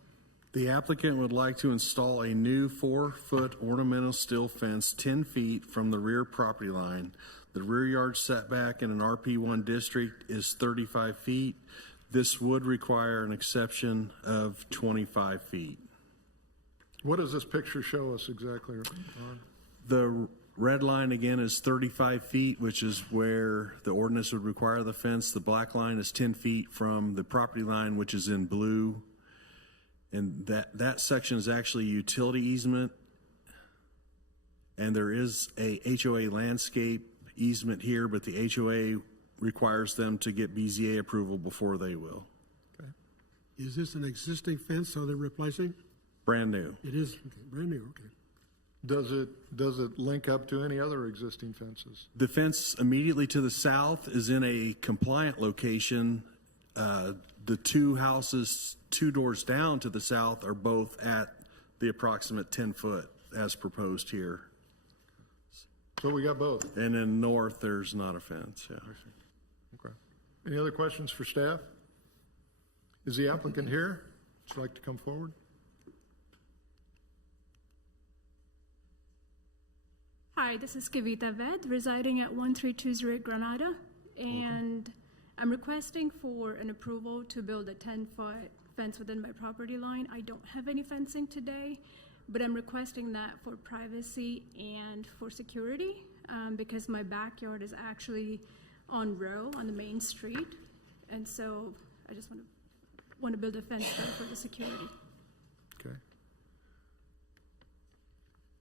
The applicant would like to install a new 4-foot ornamental steel fence 10 feet from the rear property line. The rear yard setback in an RP1 district is 35 feet. This would require an exception of 25 feet. What does this picture show us exactly, Ron? The red line again is 35 feet, which is where the ordinance would require the fence. The black line is 10 feet from the property line, which is in blue. And that section is actually utility easement. And there is a HOA landscape easement here, but the HOA requires them to get BZA approval before they will. Okay. Is this an existing fence, so they're replacing? Brand new. It is, okay, brand new, okay. Does it link up to any other existing fences? The fence immediately to the south is in a compliant location. The 2 houses 2 doors down to the south are both at the approximate 10 foot as proposed here. So we got both. And then north, there's not a fence. Yeah. Okay. Any other questions for staff? Is the applicant here? Would you like to come forward? Hi, this is Kavita Ved, residing at 13208 Granada, and I'm requesting for an approval to build a 10-foot fence within my property line. I don't have any fencing today, but I'm requesting that for privacy and for security, because my backyard is actually on Row on the main street, and so I just want to build a fence there for the security. Okay.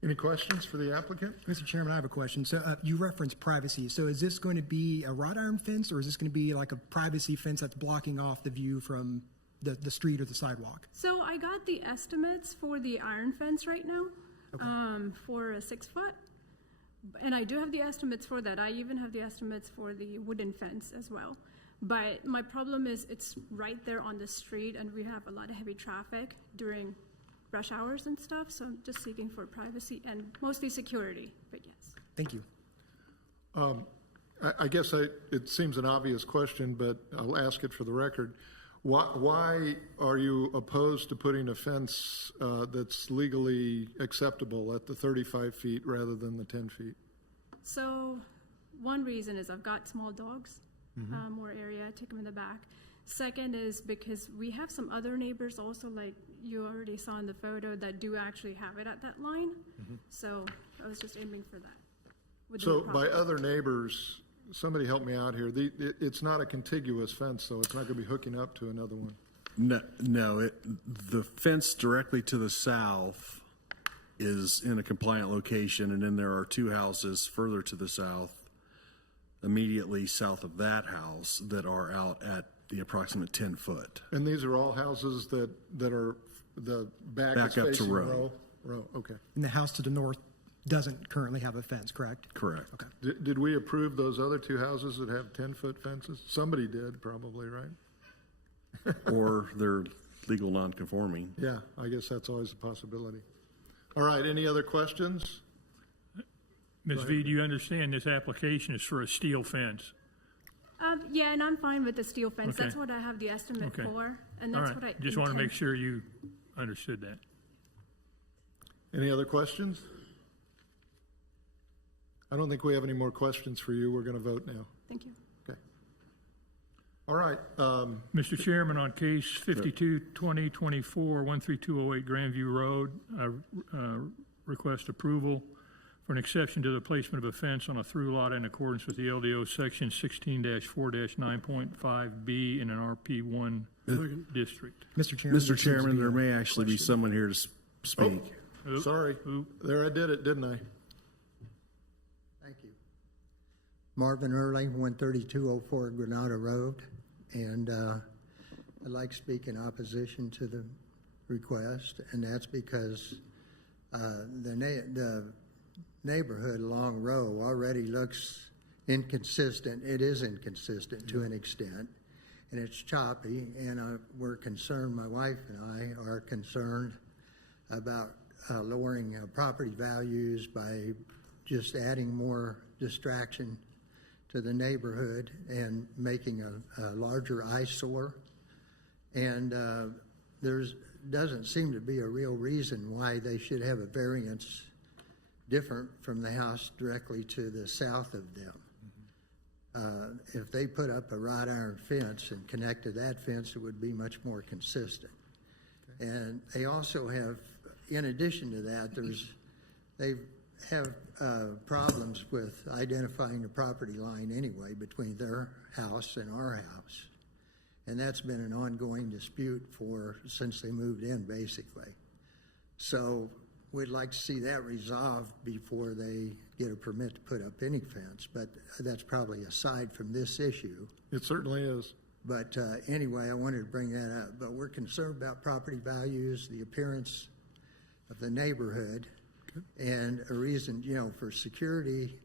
Any questions for the applicant? Mr. Chairman, I have a question. So you referenced privacy. So is this going to be a wrought iron fence, or is this going to be like a privacy fence that's blocking off the view from the street or the sidewalk? So I got the estimates for the iron fence right now, Okay. for a 6-foot. And I do have the estimates for that. I even have the estimates for the wooden fence as well. But my problem is it's right there on the street, and we have a lot of heavy traffic during rush hours and stuff. So I'm just seeking for privacy and mostly security, but yes. Thank you. I guess it seems an obvious question, but I'll ask it for the record. Why are you opposed to putting a fence that's legally acceptable at the 35 feet rather than the 10 feet? So one reason is I've got small dogs, more area, take them in the back. Second is because we have some other neighbors also, like you already saw in the photo, that do actually have it at that line. So I was just aiming for that. So by other neighbors, somebody help me out here. It's not a contiguous fence, so it's not going to be hooking up to another one. No, the fence directly to the south is in a compliant location, and then there are two houses further to the south, immediately south of that house, that are out at the approximate 10-foot. And these are all houses that are, the back Back is up to facing row. row, okay. And the house to the north doesn't currently have a fence, correct? Correct. Okay. Did we approve those other two houses that have 10-foot fences? Somebody did, probably, right? Or they're legal non-conforming. Yeah, I guess that's always a possibility. All right, any other questions? Ms. V, do you understand this application is for a steel fence? Yeah, and I'm fine with the steel fence. Okay. That's what I have the estimate Okay. for, and All that's right, what I just want to intend- make sure you understood that. Any other questions? I don't think we have any more questions for you. We're going to vote now. Thank you. Okay. All right. Mr. Chairman, on case 52-2024, 13208 Grandview Road, I request approval for an exception to the placement of a fence on a through lot in accordance with the LDO section 16-4-9.5B in an RP1 district. Mr. Chairman. Mr. Chairman, there may actually be someone here to speak. Oh, sorry. There, I did it, didn't I? Thank you. Marvin Early, 13204 Granada Road, and I'd like to speak in opposition to the request, and that's because the neighborhood along Row already looks inconsistent. It is inconsistent to an extent, and it's choppy, and we're concerned, my wife and I are concerned about lowering property values by just adding more distraction to the neighborhood and making a larger eyesore. And doesn't seem to be a real reason why they should have a variance different from the house directly to the south of them. If they put up a wrought iron fence and connected that fence, it would be much more consistent. Okay. And they also have, in addition to that, they have problems with identifying the property line anyway between their house and our house. And that's been an ongoing dispute since they moved in, basically. So we'd like to see that resolved before they get a permit to put up any fence, but that's probably aside from this issue. It certainly is. But anyway, I wanted to bring that up. But we're concerned about property values, the appearance of the neighborhood, and a reason, for security.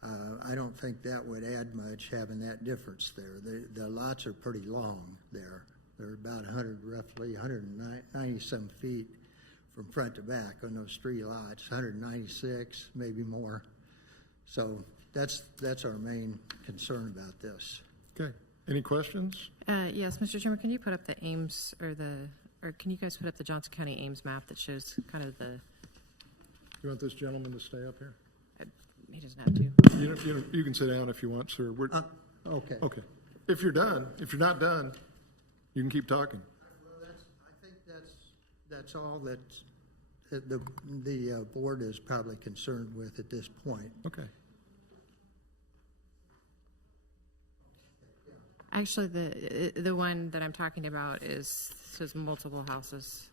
I don't think that would add much, having that difference there. The lots are pretty long there. They're about roughly 190-some feet from front to back on those three lots, 196, maybe more. So that's our main concern about this. Okay. Any questions? Yes, Mr. Chairman, can you put up the Ames or can you guys put up the Johnson County Ames map that shows kind of the? You want this gentleman to stay up here? He doesn't have to. You can sit down if you want, sir. Okay. Okay. If you're done, if you're not done, you can keep talking. Well, I think that's all that the board is probably concerned with at this point. Okay. Actually, the one that I'm talking about says multiple houses.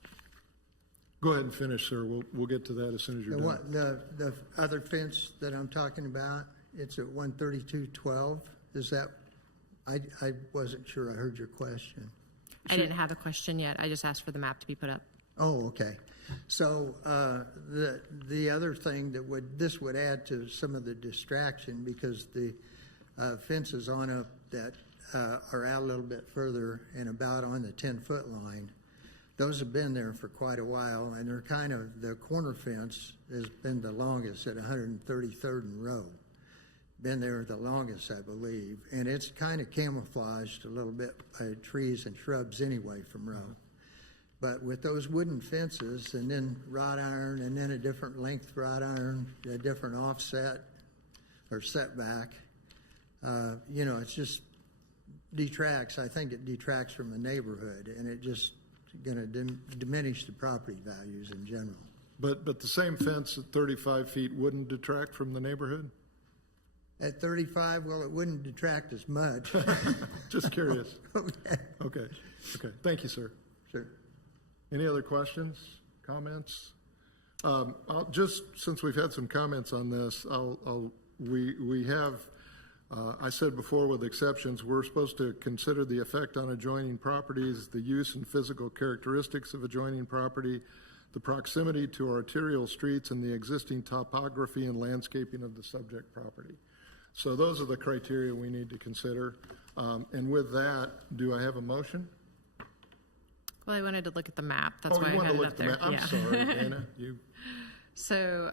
Go ahead and finish, sir. We'll get to that as soon as you're done. The other fence that I'm talking about, it's at 13212. Is that? I wasn't sure I heard your question. I didn't have a question yet. I just asked for the map to be put up. Oh, okay. So the other thing this would add to some of the distraction, because the fences on up that are out a little bit further and about on the 10-foot line, those have been there for quite a while, and they're the corner fence has been the longest at 133rd and Row. Been there the longest, I believe, and it's kind of camouflaged a little bit by trees and shrubs anyway from Row. But with those wooden fences and then wrought iron and then a different length wrought iron, a different offset or setback, it just detracts. I think it detracts from the neighborhood, and it just going to diminish the property values in general. But the same fence at 35 feet wouldn't detract from the neighborhood? At 35, well, it wouldn't detract as much. Just curious. Okay. Okay, okay. Thank you, sir. Sure. Any other questions, comments? Just since we've had some comments on this, we have, I said before with exceptions, we're supposed to consider the effect on adjoining properties, the use and physical characteristics of adjoining property, the proximity to arterial streets, and the existing topography and landscaping of the subject property. So those are the criteria we need to consider. And with that, do I have a motion? Well, I wanted to look at the map. That's Oh, why you I wanted had to it look up at the there. map. I'm Yeah. sorry, Dana. You. So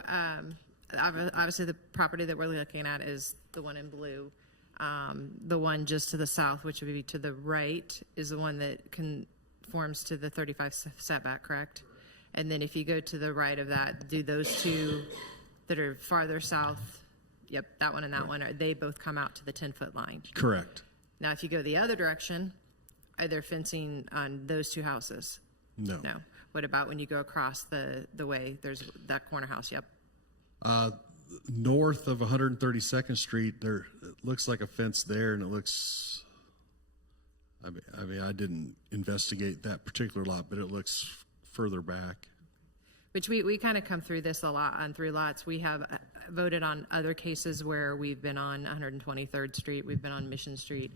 obviously the property that we're looking at is the one in blue. The one just to the south, which would be to the right, is the one that conforms to the 35 setback, correct? And then if you go to the right of that, do those two that are farther south, yep, that one and that one, they both come out to the 10-foot line? Correct. Now, if you go the other direction, are there fencing on those two houses? No. No. What about when you go across the way? There's that corner house, yep. North of 132nd Street, there it looks like a fence there, and it looks. I mean, I didn't investigate that particular lot, but it looks further back. Which we kind of come through this a lot on through lots. We have voted on other cases where we've been on 123rd Street, we've been on Mission Street,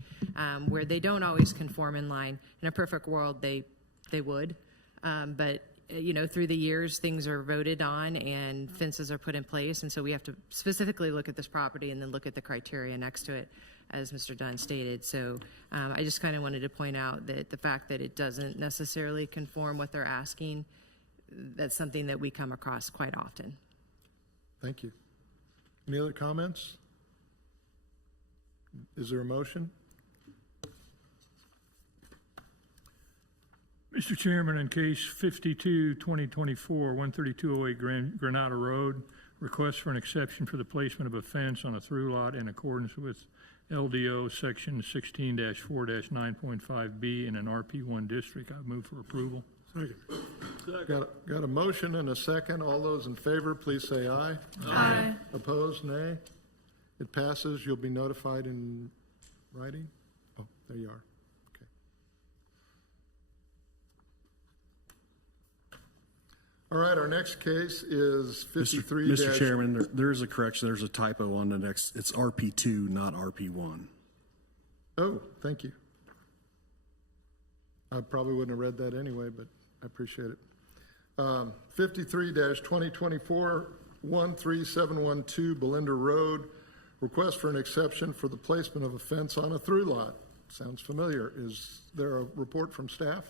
where they don't always conform in line. In a perfect world, they would, but you know, through the years, things are voted on and fences are put in place, and so we have to specifically look at this property and then look at the criteria next to it, as Mr. Dunn stated. So I just kind of wanted to point out that the fact that it doesn't necessarily conform what they're asking, that's something that we come across quite often. Thank you. Any other comments? Is there a motion? Mr. Chairman, in case 52, 2024, 13208 Granada Road, request for an exception for the placement of a fence on a through lot in accordance with LDO section 16-4-9.5B in an RP1 district. I move for approval. Second. Got a motion and a second. All those in favor, please say aye. Aye. Opposed, nay. It passes. You'll be notified in writing? Oh, there you are. Okay. All right, our next case is 53. Mr. Chairman, there's a correction. There's a typo on the next. It's RP2, not RP1. Oh, thank you. I probably wouldn't have read that anyway, but I appreciate it. 53-2024, 13712 Belinda Road. Request for an exception for the placement of a fence on a through lot. Sounds familiar. Is there a report from staff?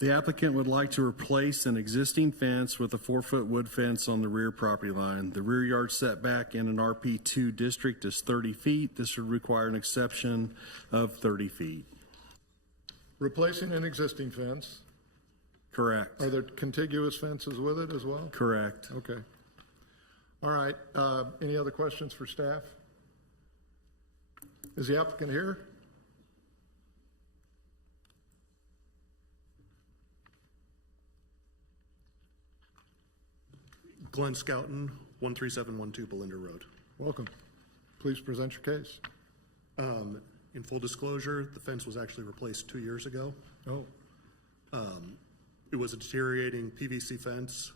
The applicant would like to replace an existing fence with a 4-foot wood fence on the rear property line. The rear yard setback in an RP2 district is 30 feet. This would require an exception of 30 feet. Replacing an existing fence. Correct. Are there contiguous fences with it as well? Correct. Okay. All right. Any other questions for staff? Is the applicant here? Glenn Scouten, 13712 Belinda Road. Welcome. Please present your case. In full disclosure, the fence was actually replaced 2 years ago. Oh. It was a deteriorating PVC fence.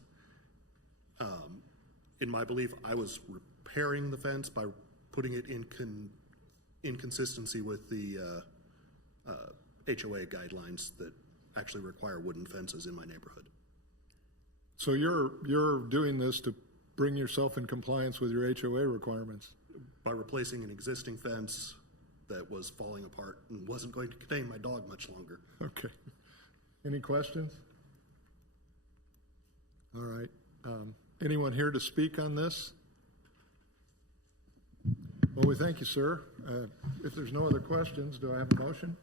In my belief, I was repairing the fence by putting it in consistency with the HOA guidelines that actually require wooden fences in my neighborhood. So you're doing this to bring yourself in compliance with your HOA requirements? By replacing an existing fence that was falling apart and wasn't going to contain my dog much longer. Okay. Any questions? All right. Anyone here to speak on this? Well, we thank you, sir. If there's no other questions, do I have a motion?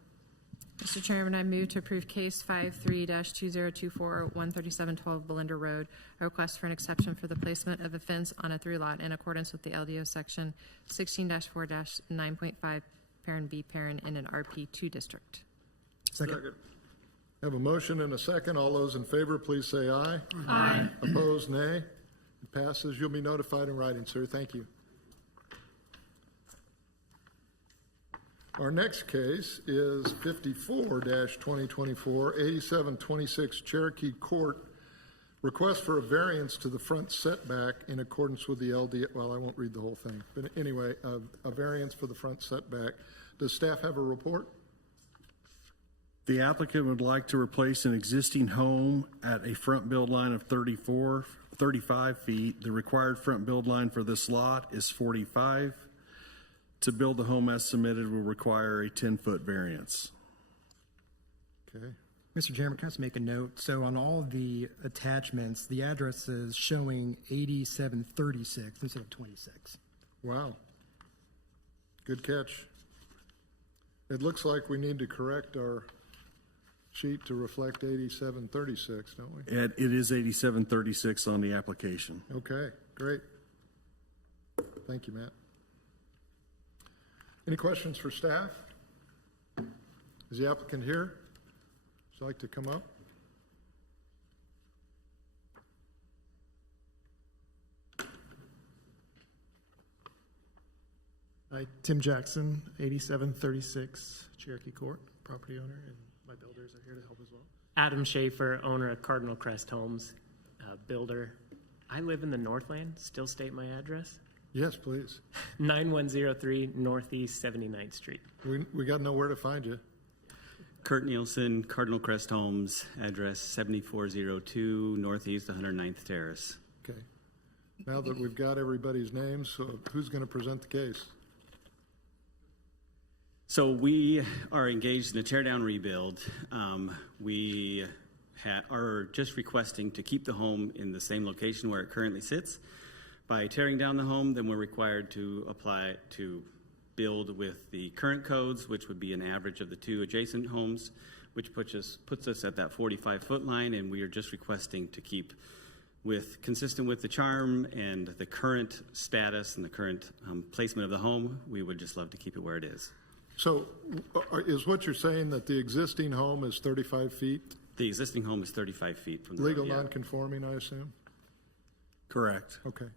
Mr. Chairman, I move to approve case 53-2024, 13712 Belinda Road, a request for an exception for the placement of a fence on a through lot in accordance with the LDO section 16-4-9.5 parent B parent in an RP2 district. Second. Have a motion and a second. All those in favor, please say aye. Aye. Opposed, nay. It passes. You'll be notified in writing, sir. Thank you. Our next case is 54-2024, 8726 Cherokee Court. Request for a variance to the front setback in accordance with the LD, well, I won't read the whole thing, but anyway, a variance for the front setback. Does staff have a report? The applicant would like to replace an existing home at a front build line of 35 feet. The required front build line for this lot is 45. To build the home as submitted will require a 10-foot variance. Okay. Mr. Chairman, can I just make a note? So on all the attachments, the address is showing 8736 instead of 26. Wow. Good catch. It looks like we need to correct our sheet to reflect 8736, don't we? It is 8736 on the application. Okay, great. Thank you, Matt. Any questions for staff? Is the applicant here? Would you like to come up? Hi, Tim Jackson, 8736 Cherokee Court, property owner, and my builders are here to help as well. Adam Schaefer, owner of Cardinal Crest Homes, builder. I live in the Northland. Still state my address? Yes, please. 9103 Northeast 79th Street. We got to know where to find you. Kurt Nielsen, Cardinal Crest Homes, address 7402 Northeast 109th Terrace. Okay. Now that we've got everybody's names, so who's going to present the case? So we are engaged in a tear down rebuild. We are just requesting to keep the home in the same location where it currently sits. By tearing down the home, then we're required to apply to build with the current codes, which would be an average of the two adjacent homes, which puts us at that 45-foot line, and we are just requesting to keep consistent with the charm and the current status and the current placement of the home. We would just love to keep it where it is. So is what you're saying that the existing home is 35 feet? The existing home is 35 feet from the legal road, yeah. non-conforming, I assume? Correct. Okay.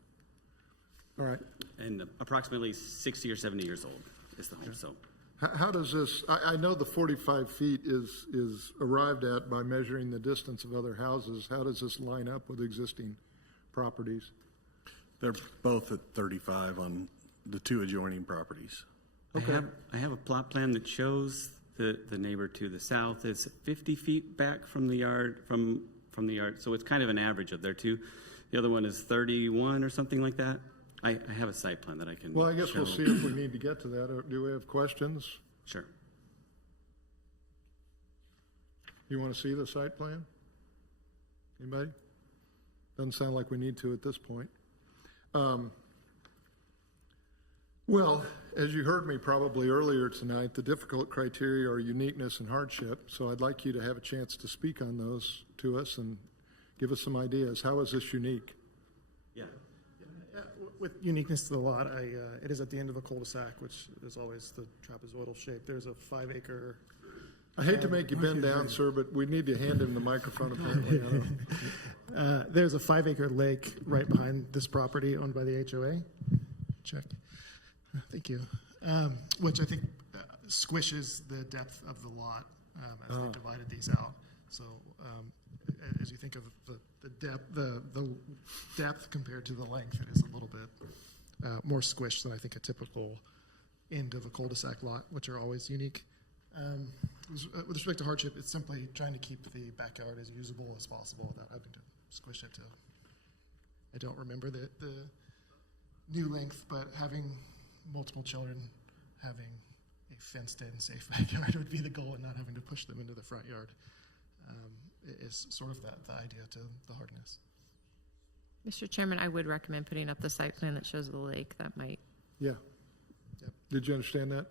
All right. And approximately 60 or 70 years old is the home. So, how does this? I know the 45 feet is arrived at by measuring the distance of other houses. How does this line up with existing properties? They're both at 35 on the two adjoining properties. okay. I have a plot plan that shows the neighbor to the south is 50 feet back from the yard from the yard. So it's kind of an average of their two. The other one is 31 or something like that. I have a site plan that I can Well, I guess show. we'll see if we need to get to that. Or do we have questions? Sure. You want to see the site plan? Anybody? Doesn't sound like we need to at this point. Well, as you heard me probably earlier tonight, the difficult criteria are uniqueness and hardship. So I'd like you to have a chance to speak on those to us and give us some ideas. How is this unique? Yeah. With uniqueness to the lot, it is at the end of a cul-de-sac, which is always the trapezoidal shape. There's a 5-acre. I hate to make you bend down, sir, but we need to hand him the microphone apparently. There's a 5-acre lake right behind this property owned by the HOA. Check. Thank you. Which I think squishes the depth of the lot as they divided these out. So as you think of the depth compared to the length, it is a little bit more squished than I think a typical end of a cul-de-sac lot, which are always unique. With respect to hardship, it's simply trying to keep the backyard as usable as possible without having to squish it to. I don't remember the new length, but having multiple children, having a fenced-in, safe backyard would be the goal, and not having to push them into the front yard is sort of the idea to the hardness. Mr. Chairman, I would recommend putting up the site plan that shows the lake. That might. Yeah. Yep. Did you understand that?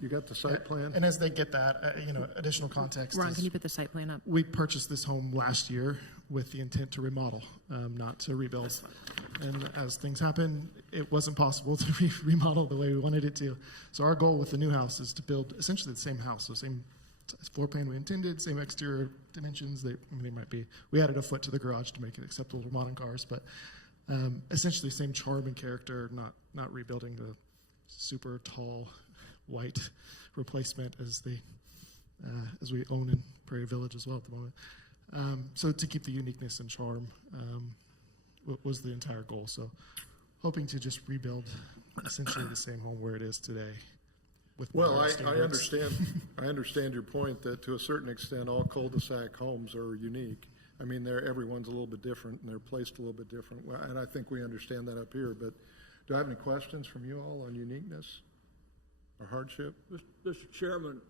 You got the site plan? And as they get that, additional context. Ron, can you put the site plan up? We purchased this home last year with the intent to remodel, not to rebuild. And as things happen, it wasn't possible to remodel the way we wanted it to. So our goal with the new house is to build essentially the same house, so same floor plan we intended, same exterior dimensions. They might be. We added a foot to the garage to make it acceptable to modern cars, but essentially same charm and character. Not rebuilding the super tall white replacement as we own in Prairie Village as well at the moment. So to keep the uniqueness and charm was the entire goal. So hoping to just rebuild essentially the same home where it is today. Well, I understand your point that to a certain extent, all cul-de-sac homes are unique. I mean, everyone's a little bit different and they're placed a little bit different. And I think we understand that up here, but do I have any questions from you all on uniqueness or hardship? Mr. Chairman,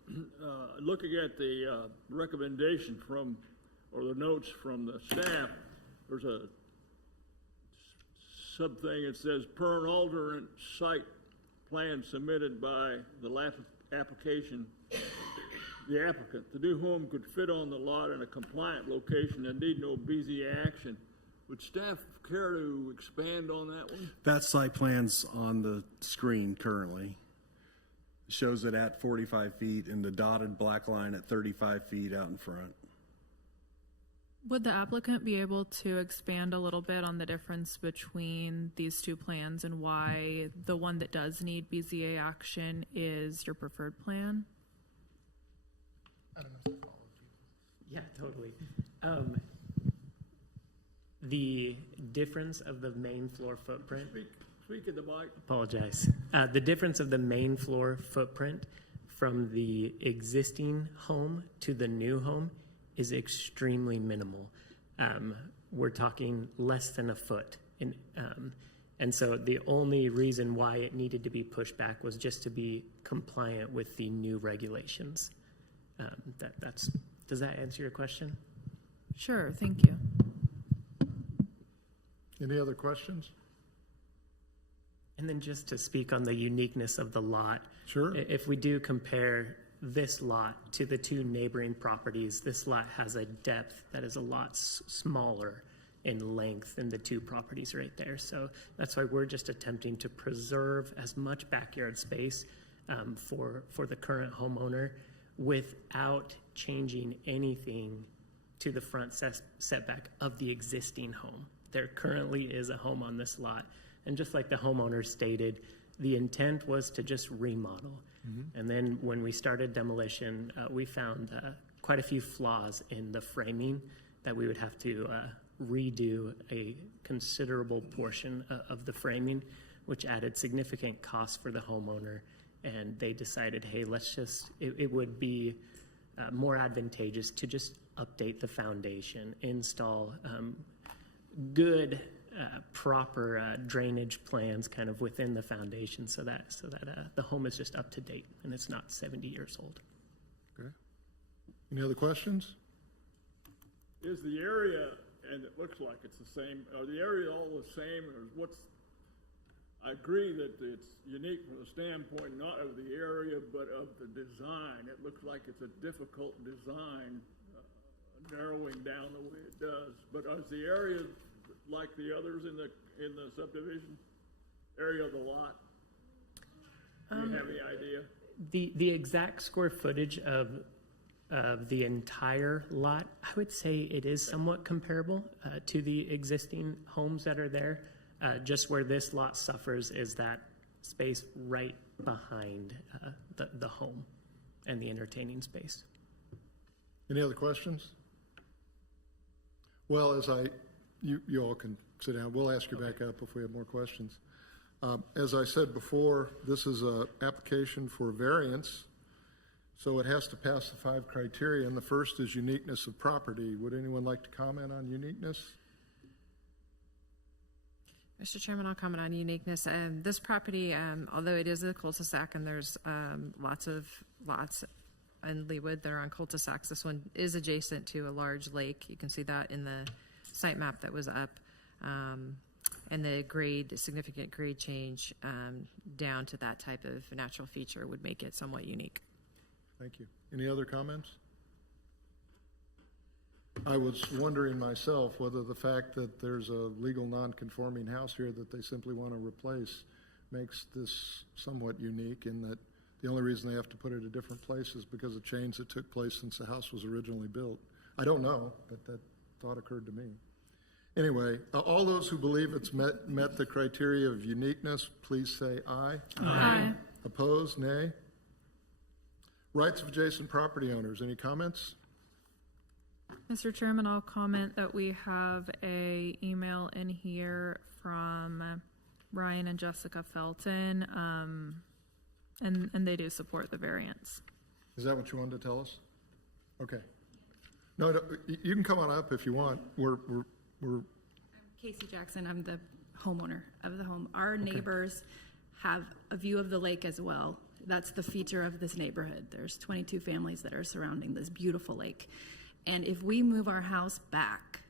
looking at the recommendation or the notes from the staff, there's a sub-thing that says, per an alternate site plan submitted by the last application, the applicant, the new home could fit on the lot in a compliant location and need no BZA action. Would staff care to expand on that one? That site plan's on the screen currently. It shows it at 45 feet and the dotted black line at 35 feet out in front. Would the applicant be able to expand a little bit on the difference between these two plans and why the one that does need BZA action is your preferred plan? I don't know if I followed you. Yeah, totally. The difference of the main floor footprint. Speak at the mic. Apologize. The difference of the main floor footprint from the existing home to the new home is extremely minimal. We're talking less than a foot. And so the only reason why it needed to be pushed back was just to be compliant with the new regulations. Does that answer your question? Sure, thank you. Any other questions? And then just to speak on the uniqueness of the lot. Sure. If we do compare this lot to the two neighboring properties, this lot has a depth that is a lot smaller in length than the two properties right there. So that's why we're just attempting to preserve as much backyard space for the current homeowner without changing anything to the front setback of the existing home. There currently is a home on this lot. And just like the homeowner stated, the intent was to just remodel. Mm-hmm. And then when we started demolition, we found quite a few flaws in the framing that we would have to redo a considerable portion of the framing, which added significant costs for the homeowner. And they decided, hey, it would be more advantageous to just update the foundation, install good proper drainage plans kind of within the foundation so that the home is just up to date and it's not 70 years old. Okay. Any other questions? Is the area, and it looks like it's the same, are the area all the same, or I agree that it's unique from the standpoint not of the area but of the design. It looks like it's a difficult design, narrowing down the way it does. But is the area like the others in the subdivision area of the lot? Do you have any idea? The exact square footage of the entire lot, I would say it is somewhat comparable to the existing homes that are there. Just where this lot suffers is that space right behind the home and the entertaining space. Any other questions? Well, you all can sit down. We'll ask you back up if we have more questions. As I said before, this is an application for variance, so it has to pass the 5 criteria, and the first is uniqueness of property. Would anyone like to comment on uniqueness? Mr. Chairman, I'll comment on uniqueness. This property, although it is a cul-de-sac and there's lots of lots in Leawood that are on cul-de-sacs, this one is adjacent to a large lake. You can see that in the site map that was up. And the significant grade change down to that type of natural feature would make it somewhat unique. Thank you. Any other comments? I was wondering myself whether the fact that there's a legal non-conforming house here that they simply want to replace makes this somewhat unique, in that the only reason they have to put it a different place is because of change that took place since the house was originally built. I don't know, but that thought occurred to me. Anyway, all those who believe it's met the criteria of uniqueness, please say aye. Aye. Opposed, nay. Rights of adjacent property owners, any comments? Mr. Chairman, I'll comment that we have a email in here from Ryan and Jessica Felton, and they do support the variance. Is that what you wanted to tell us? Okay. No, you can come on up if you want. We're Casey Jackson, I'm the homeowner of the home. Our neighbors have a view of the lake as well. That's the feature of this neighborhood. There's 22 families that are surrounding this beautiful lake. And if we move our house back,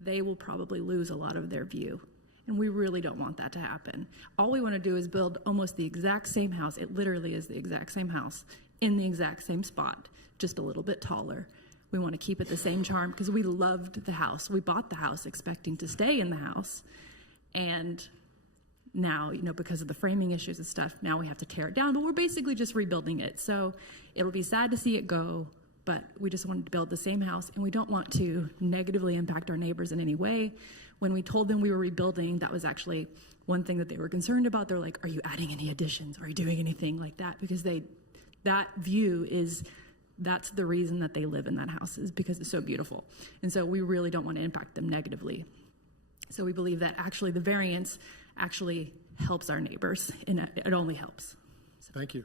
they will probably lose a lot of their view. And we really don't want that to happen. All we want to do is build almost the exact same house. It literally is the exact same house in the exact same spot, just a little bit taller. We want to keep it the same charm because we loved the house. We bought the house expecting to stay in the house. And now, because of the framing issues and stuff, now we have to tear it down, but we're basically just rebuilding it. So it'll be sad to see it go, but we just wanted to build the same house, and we don't want to negatively impact our neighbors in any way. When we told them we were rebuilding, that was actually one thing that they were concerned about. They're like, are you adding any additions? Are you doing anything like that? Because that view that's the reason that they live in that house, is because it's so beautiful. And so we really don't want to impact them negatively. So we believe that actually the variance actually helps our neighbors, and it only helps. Thank you.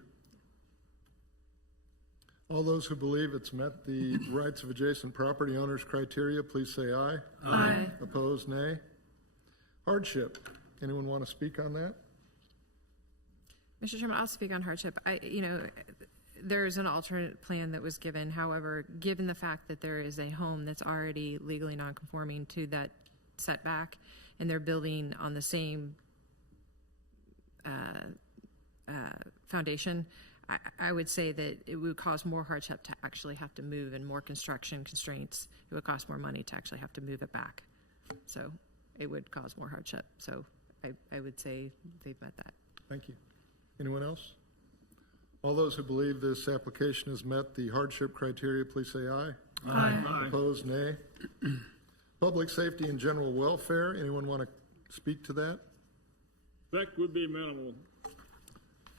All those who believe it's met the rights of adjacent property owners criteria, please say aye. Aye. Opposed, nay. Hardship. Anyone want to speak on that? Mr. Chairman, I'll speak on hardship. There's an alternate plan that was given. However, given the fact that there is a home that's already legally nonconforming to that setback, and they're building on the same foundation, I would say that it would cause more hardship to actually have to move, and more construction constraints. It would cost more money to actually have to move it back. So it would cause more hardship. So I would say they've met that. Thank you. Anyone else? All those who believe this application has met the hardship criteria, please say aye. Aye. Aye. Opposed, nay. Public safety and general welfare. Anyone want to speak to that? Effect would be minimal.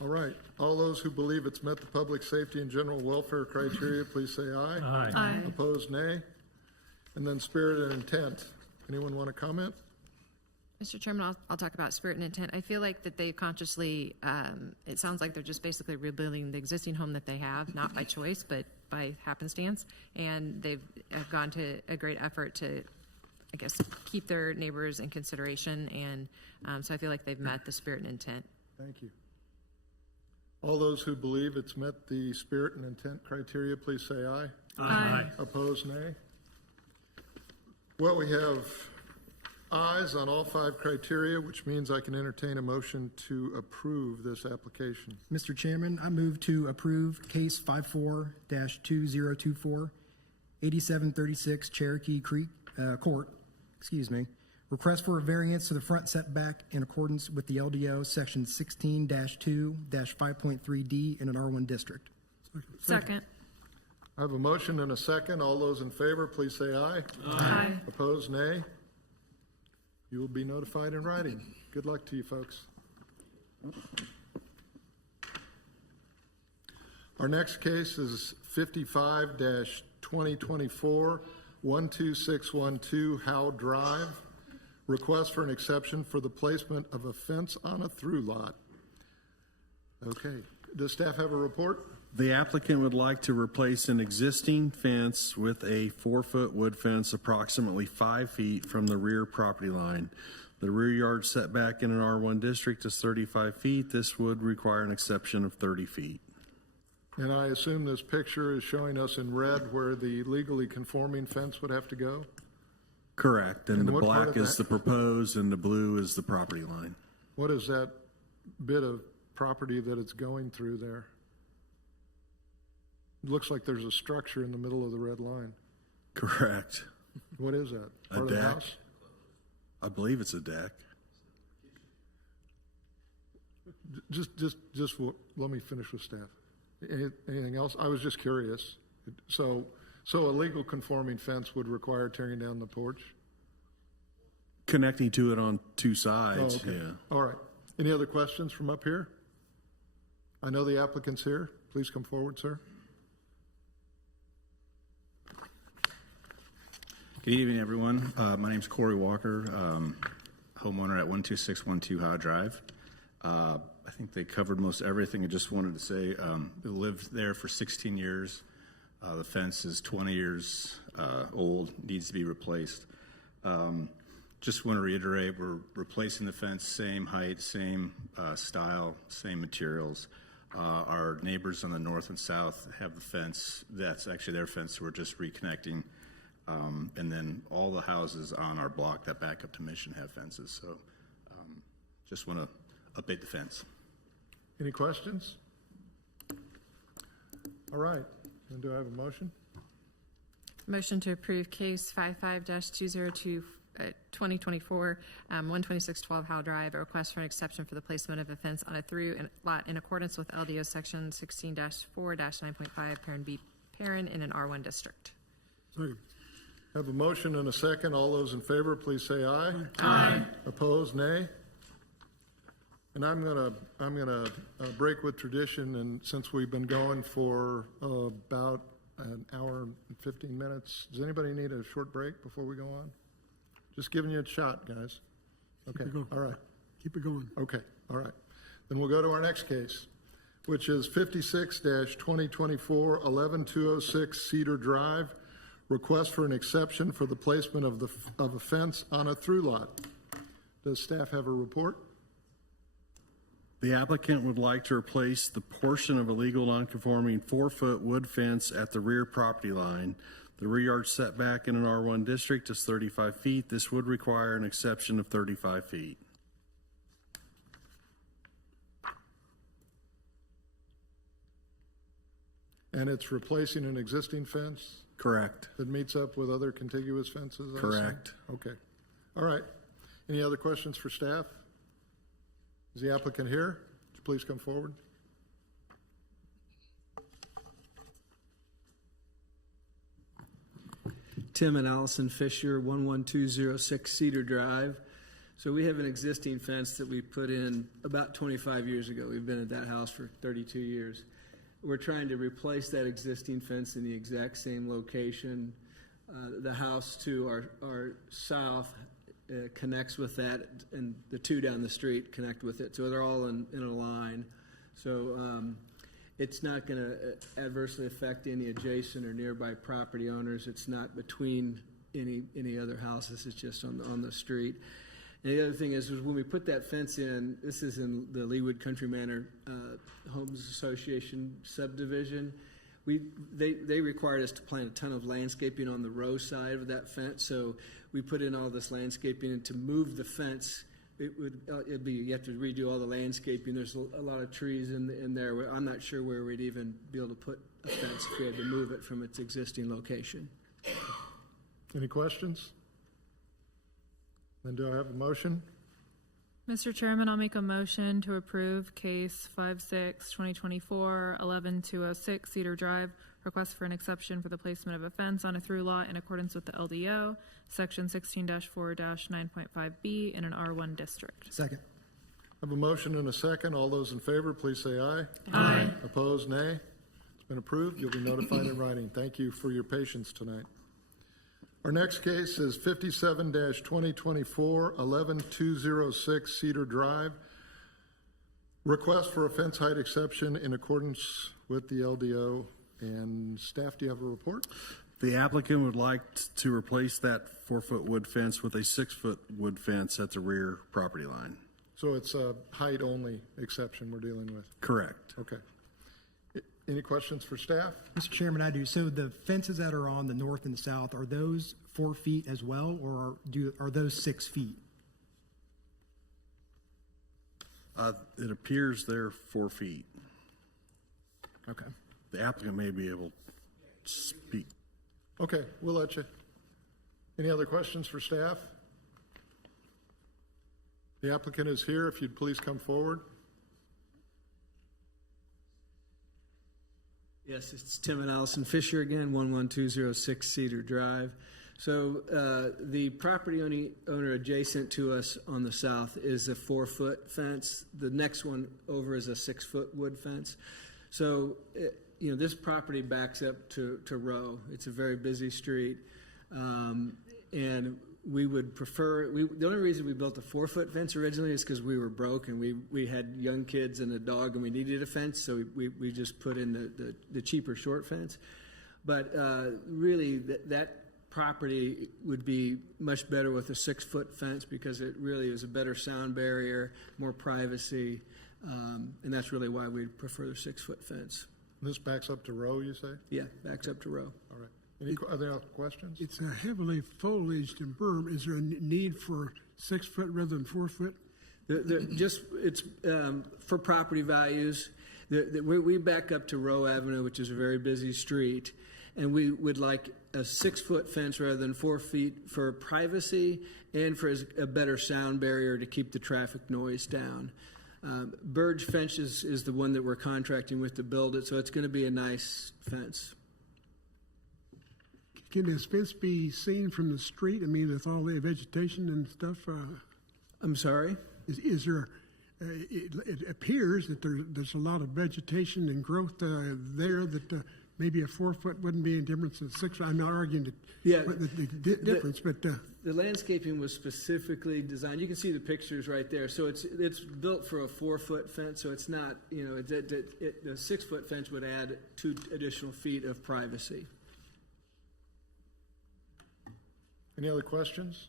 All right. All those who believe it's met the public safety and general welfare criteria, please say aye. Aye. Aye. Opposed, nay. And then spirit and intent. Anyone want to comment? Mr. Chairman, I'll talk about spirit and intent. I feel like that they consciously, it sounds like they're just basically rebuilding the existing home that they have, not by choice, but by happenstance. And they've gone to a great effort to, I guess, keep their neighbors in consideration. And so I feel like they've met the spirit and intent. Thank you. All those who believe it's met the spirit and intent criteria, please say aye. Aye. Opposed, nay. Well, we have ayes on all 5 criteria, which means I can entertain a motion to approve this application. Mr. Chairman, I move to approve case 54-2024, 8736 Cherokee Creek Court, request for a variance to the front setback in accordance with the LDO section 16-2-5.3D in an R1 district. Second. I have a motion and a second. All those in favor, please say aye. Aye. Opposed, nay. You will be notified in writing. Good luck to you, folks. Our next case is 55-2024, 12612 Howe Drive. Request for an exception for the placement of a fence on a through lot. Okay. Does staff have a report? The applicant would like to replace an existing fence with a 4-foot wood fence approximately 5 feet from the rear property line. The rear yard setback in an R1 district is 35 feet. This would require an exception of 30 feet. And I assume this picture is showing us in red where the legally conforming fence would have to go? Correct. And the what part black of is that- the proposed and the blue is the property line. What is that bit of property that it's going through there? It looks like there's a structure in the middle of the red line. Correct. What is that? A Part of the deck. house? I believe it's a deck. Let me finish with staff. Anything else? I was just curious. So a legal conforming fence would require tearing down the porch? Connecting to it on 2 sides, Oh, okay. yeah. All right. Any other questions from up here? I know the applicant's here. Please come forward, sir. Good evening, everyone. My name's Corey Walker, homeowner at 12612 Howe Drive. I think they covered most everything. I just wanted to say I lived there for 16 years. The fence is 20 years old, needs to be replaced. Just want to reiterate, we're replacing the fence, same height, same style, same materials. Our neighbors on the north and south have the fence. That's actually their fence, so we're just reconnecting. And then all the houses on our block that back up to Mission have fences. So just want to update the fence. Any questions? All right. Then do I have a motion? Motion to approve case 55-202 2024 12612 Howe Drive, a request for an exception for the placement of a fence on a through lot in accordance with LDO section 16-4-9.5 parent B parent in an R1 district. Second. Have a motion and a second. All those in favor, please say aye. Aye. Opposed, nay. And I'm gonna break with tradition, and since we've been going for about an hour and 15 minutes, does anybody need a short break before we go on? Just giving you a shot, guys. Okay, all right. Keep it going. Okay, all right. Then we'll go to our next case, which is 56-2024 11206 Cedar Drive. Request for an exception for the placement of a fence on a through lot. Does staff have a report? The applicant would like to replace the portion of a legal nonconforming 4-foot wood fence at the rear property line. The rear yard setback in an R1 district is 35 feet. This would require an exception of 35 feet. And it's replacing an existing fence? Correct. That meets up with other contiguous fences? I assume? Correct. Okay. All right. Any other questions for staff? Is the applicant here? Would you please come forward? Tim and Allison Fisher, 11206 Cedar Drive. So we have an existing fence that we put in about 25 years ago. We've been at that house for 32 years. We're trying to replace that existing fence in the exact same location. The house to our south connects with that, and the two down the street connect with it. So they're all in a line. So it's not going to adversely affect any adjacent or nearby property owners. It's not between any other houses. It's just on the street. And the other thing is when we put that fence in, this is in the Leawood Country Manor Homes Association subdivision. They required us to plant a ton of landscaping on the row side of that fence. So we put in all this landscaping, and to move the fence, it'd be you have to redo all the landscaping. There's a lot of trees in there. I'm not sure where we'd even be able to put a fence if we had to move it from its existing location. Any questions? Then do I have a motion? Mr. Chairman, I'll make a motion to approve case 56-2024 11206 Cedar Drive, request for an exception for the placement of a fence on a through lot in accordance with the LDO, section 16-4-9.5B in an R1 district. Second. I have a motion and a second. All those in favor, please say aye. Aye. Opposed, nay. It's been approved. You'll be notified in writing. Thank you for your patience tonight. Our next case is 57-2024 11206 Cedar Drive. Request for a fence height exception in accordance with the LDO. And staff, do you have a report? The applicant would like to replace that 4-foot wood fence with a 6-foot wood fence at the rear property line. So it's a height only exception we're dealing with? Correct. Okay. Any questions for staff? Mr. Chairman, I do. So the fences that are on the north and the south, are those 4 feet as well, or are those 6 feet? It appears they're 4 feet. Okay. The applicant may be able to speak. Okay, we'll let you. Any other questions for staff? The applicant is here. If you'd please come forward. Yes, it's Tim and Allison Fisher again, 11206 Cedar Drive. So the property owner adjacent to us on the south is a 4-foot fence. The next one over is a 6-foot wood fence. So, this property backs up to Row. It's a very busy street. And we would prefer, the only reason we built a 4-foot fence originally is because we were broke and we had young kids and a dog and we needed a fence, so we just put in the cheaper short fence. But really, that property would be much better with a 6-foot fence because it really is a better sound barrier, more privacy, and that's really why we prefer the 6-foot fence. This backs up to Row, you say? Yeah, backs up to Row. All right. Are there other questions? It's a heavily foliaged and berm. Is there a need for 6 foot rather than 4 foot? It's for property values. We back up to Row Avenue, which is a very busy street, and we would like a 6-foot fence rather than 4 feet for privacy and for a better sound barrier to keep the traffic noise down. Burge Fence is the one that we're contracting with to build it, so it's going to be a nice fence. Can this fence be seen from the street? I mean, with all the vegetation and stuff? I'm sorry? Is there, it appears that there's a lot of vegetation and growth there that maybe a 4 foot wouldn't be any difference than 6. I'm not arguing the difference, but the landscaping was specifically designed. You can see the pictures right there. So it's built for a 4-foot fence. So it's not, the 6-foot fence would add 2 additional feet of privacy. Any other questions?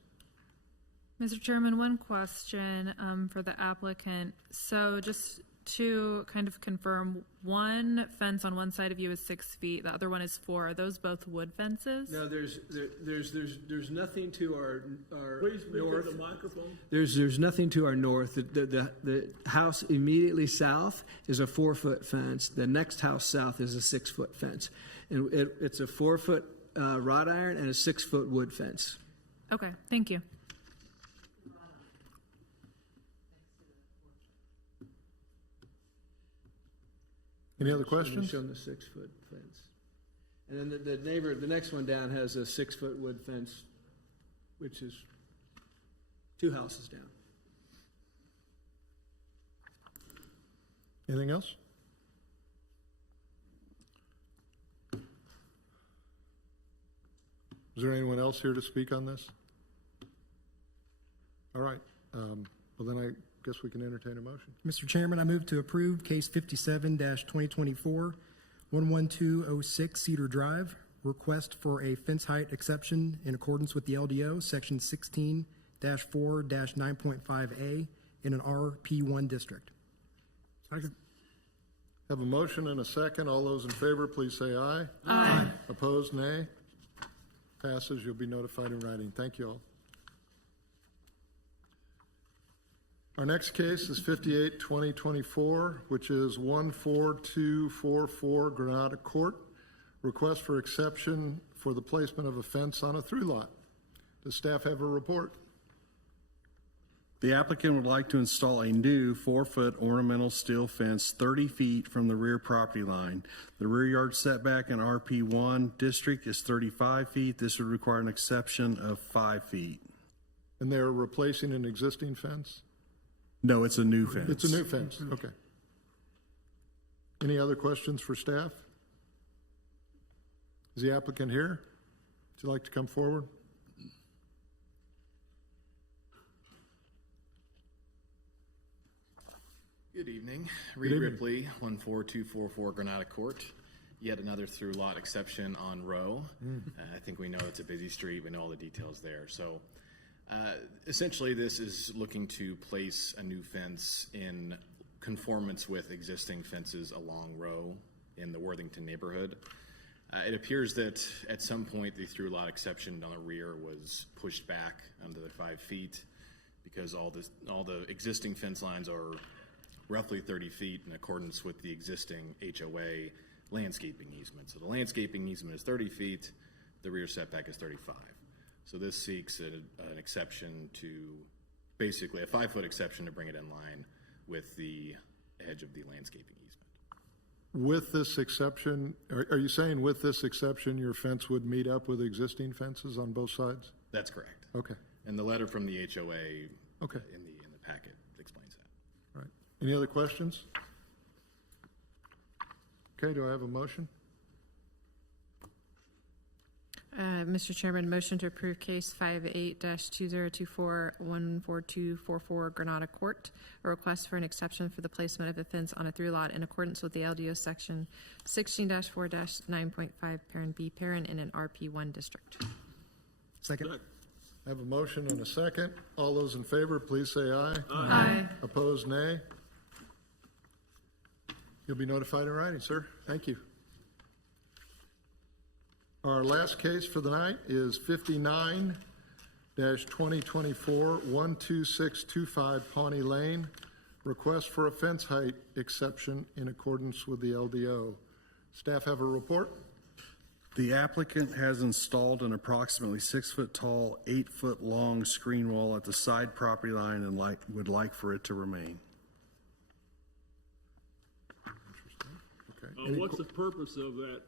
Mr. Chairman, one question for the applicant. So just to kind of confirm, one fence on one side of you is 6 feet, the other one is 4. Are those both wood fences? No, there's nothing to our Please speak north. to the microphone. There's nothing to our north. The house immediately south is a 4-foot fence. The next house south is a 6-foot fence, and it's a 4-foot wrought iron and a 6-foot wood fence. Okay, thank you. Any other questions? Show the 6-foot fence. And then the next one down has a 6-foot wood fence, which is 2 houses down. Anything else? Is there anyone else here to speak on this? All right. Well, then I guess we can entertain a motion. Mr. Chairman, I move to approve case 57-2024, 11206 Cedar Drive, request for a fence height exception in accordance with the LDO, section 16-4-9.5A in an RP1 district. Second. Have a motion and a second. All those in favor, please say aye. Aye. Opposed, nay. Passes. You'll be notified in writing. Thank you all. Our next case is 58-2024, which is 14244 Granada Court. Request for exception for the placement of a fence on a through lot. Does staff have a report? The applicant would like to install a new 4-foot ornamental steel fence 30 feet from the rear property line. The rear yard setback in RP1 district is 35 feet. This would require an exception of 5 feet. And they're replacing an existing fence? No, it's a new fence. It's a new fence, okay. Any other questions for staff? Is the applicant here? Would you like to come forward? Good evening. Reed Ripley, 14244 Granada Court. Yet another through lot exception on Row. I think we know it's a busy street. We know all the details there. So essentially this is looking to place a new fence in conformance with existing fences along Row in the Worthington neighborhood. It appears that at some point the through lot exception on the rear was pushed back under the 5 feet because all the existing fence lines are roughly 30 feet in accordance with the existing HOA landscaping easement. So the landscaping easement is 30 feet, the rear setback is 35. So this seeks an exception to, basically a 5-foot exception to bring it in line with the edge of the landscaping easement. With this exception, are you saying with this exception your fence would meet up with existing fences on both sides? That's correct. Okay. And the letter from the HOA in the packet explains that. All right. Any other questions? Okay, do I have a motion? Mr. Chairman, motion to approve case 58-2024-14244 Granada Court, a request for an exception for the placement of a fence on a through lot in accordance with the LDO section 16-4-9.5 parent B parent in an RP1 district. Second. I have a motion and a second. All those in favor, please say aye. Aye. Opposed, nay. You'll be notified in writing, sir. Thank you. Our last case for the night is 59-2024-12625 Pawnee Lane. Request for a fence height exception in accordance with the LDO. Staff have a report? The applicant has installed an approximately 6 foot tall, 8 foot long screen wall at the side property line and would like for it to remain. Okay. What's the purpose of that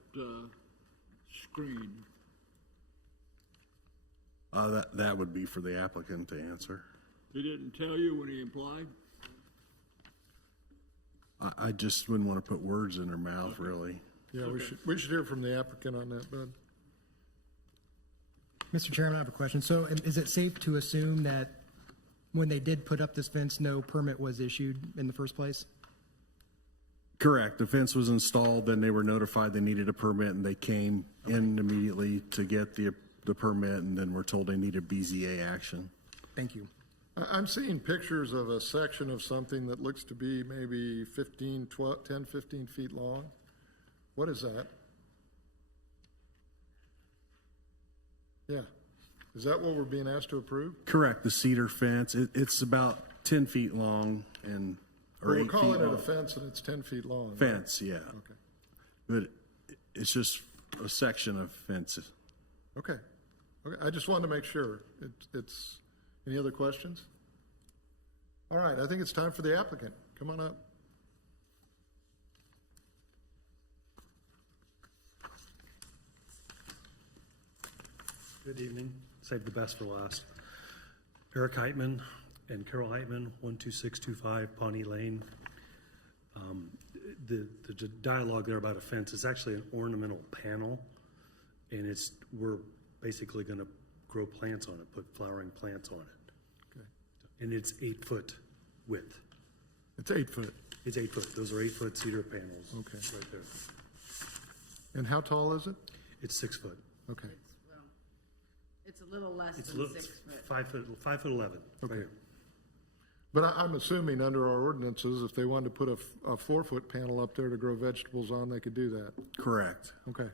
screen? That would be for the applicant to answer. He didn't tell you when he applied? I just wouldn't want to put words in her mouth, really. Yeah, we should hear from the applicant on that, Bud. Mr. Chairman, I have a question. So is it safe to assume that when they did put up this fence, no permit was issued in the first place? Correct. The fence was installed, then they were notified they needed a permit, and they came in immediately to get the permit, and then were told they needed BZA action. Thank you. I'm seeing pictures of a section of something that looks to be maybe 10, 15 feet long. What is that? Yeah. Is that what we're being asked to approve? Correct. The cedar fence. It's about 10 feet long and or 8 feet long. We're calling it a fence, and it's 10 feet long. Fence, right? yeah. Okay. But it's just a section of fences. Okay. Okay. I just wanted to make sure. It's any other questions? All right. I think it's time for the applicant. Come on up. Good evening. Save the best for last. Eric Heitman and Carol Heitman, 12625 Pawnee Lane. The dialogue there about a fence is actually an ornamental panel, and we're basically going to grow plants on it, put flowering plants on it. Okay. And it's 8 foot width. It's 8 foot. It's 8 foot. Those are 8 foot cedar panels. Okay. Right there. And how tall is it? It's 6 foot. Okay. It's a little less It's than 6 foot. 5 foot 11. Okay. Right. But I'm assuming under our ordinances, if they wanted to put a 4 foot panel up there to grow vegetables on, they could do that. Correct. Okay.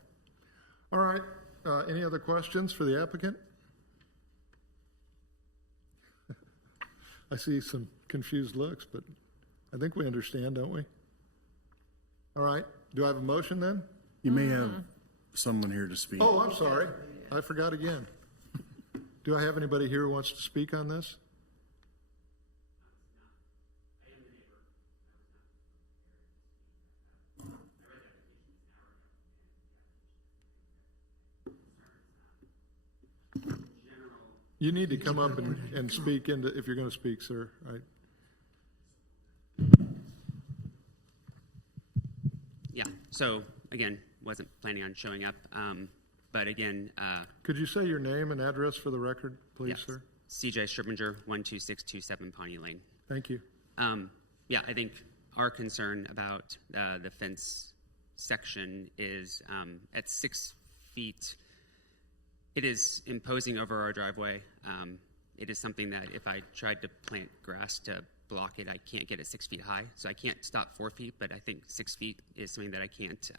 All right. Any other questions for the applicant? I see some confused looks, but I think we understand, don't we? All right. Do I have a motion then? You may have someone here to speak. Oh, I'm sorry. I forgot again. Do I have anybody here who wants to speak on this? You need to come up and speak if you're going to speak, sir. Right? Yeah. So again, wasn't planning on showing up, but again, could you say your name and address for the record, please, yes. sir? CJ Stripinger, 12627 Pawnee Lane. Thank you. Yeah, I think our concern about the fence section is at 6 feet. It is imposing over our driveway. It is something that if I tried to plant grass to block it, I can't get it 6 feet high. So I can't stop 4 feet, but I think 6 feet is something that I can't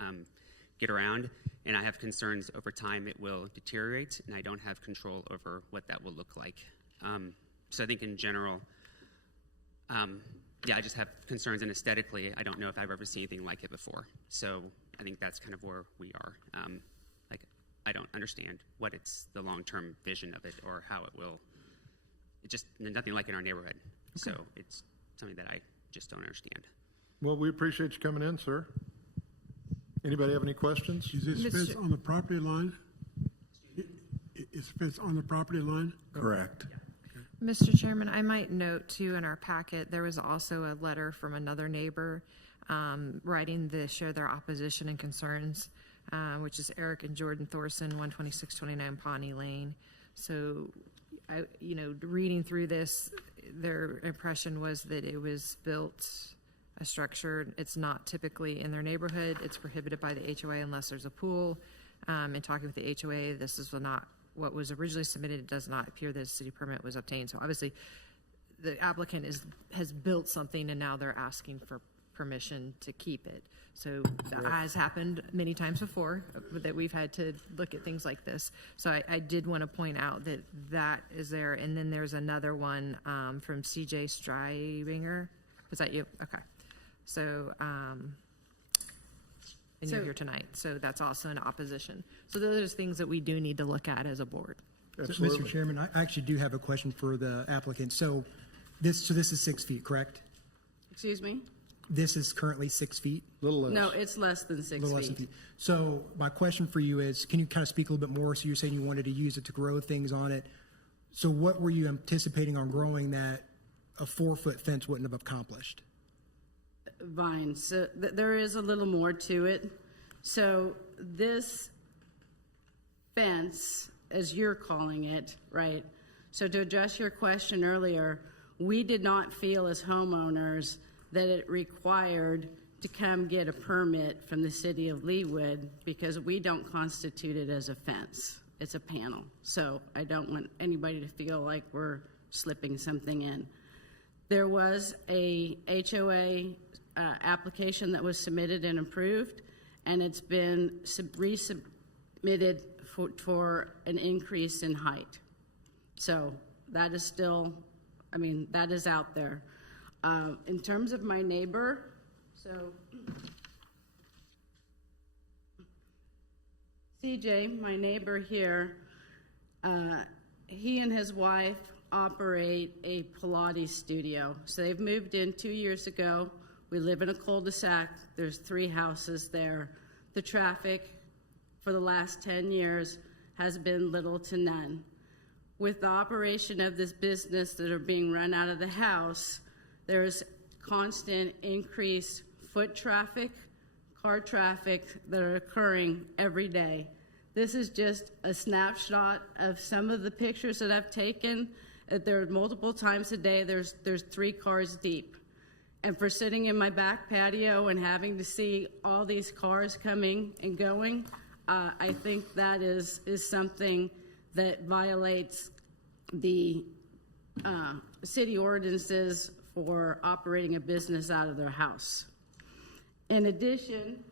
get around. And I have concerns over time it will deteriorate, and I don't have control over what that will look like. So I think in general, yeah, I just have concerns, and aesthetically, I don't know if I've ever seen anything like it before. So I think that's kind of where we are. I don't understand what it's the long-term vision of it or how it will. It's just nothing like in our neighborhood. Okay. So it's something that I just don't understand. Well, we appreciate you coming in, sir. Anybody have any questions? Is this fence on the property line? Is the fence on the property line? Correct. Mr. Chairman, I might note too in our packet, there was also a letter from another neighbor writing to share their opposition and concerns. which is Eric and Jordan Thorson, 12629 Pawnee Lane. So, reading through this, their impression was that it was built a structure. It's not typically in their neighborhood. It's prohibited by the HOA unless there's a pool. In talking with the HOA, this is not what was originally submitted. It does not appear that a city permit was obtained. So obviously, the applicant has built something, and now they're asking for permission to keep it. So that has happened many times before that we've had to look at things like this. So I did want to point out that is there. And then there's another one from CJ Streibinger. Was that you? Okay. So, and you're here tonight. So that's also in opposition. So those are things that we do need to look at as a board. So, Mr. Chairman, I actually do have a question for the applicant. So this is 6 feet, correct? Excuse me? This is currently 6 feet? Little less. No, it's less than 6 Little less feet. than feet. So my question for you is, can you kind of speak a little bit more? So you're saying you wanted to use it to grow things on it. So what were you anticipating on growing that a 4-foot fence wouldn't have accomplished? Vines. So there is a little more to it. So this fence, as you're calling it, right? So to address your question earlier, we did not feel as homeowners that it required to come get a permit from the city of Leawood because we don't constitute it as a fence. It's a panel. So I don't want anybody to feel like we're slipping something in. There was a HOA application that was submitted and approved, and it's been resubmitted for an increase in height. So that is still, that is out there. In terms of my neighbor, so CJ, my neighbor here, he and his wife operate a Pilates studio. So they've moved in 2 years ago. We live in a cul-de-sac. There's 3 houses there. The traffic for the last 10 years has been little to none. With the operation of this business that are being run out of the house, there's constant increased foot traffic, car traffic that are occurring every day. This is just a snapshot of some of the pictures that I've taken. There are multiple times a day, there's 3 cars deep. And for sitting in my back patio and having to see all these cars coming and going, I think that is something that violates the city ordinances for operating a business out of their house. In addition,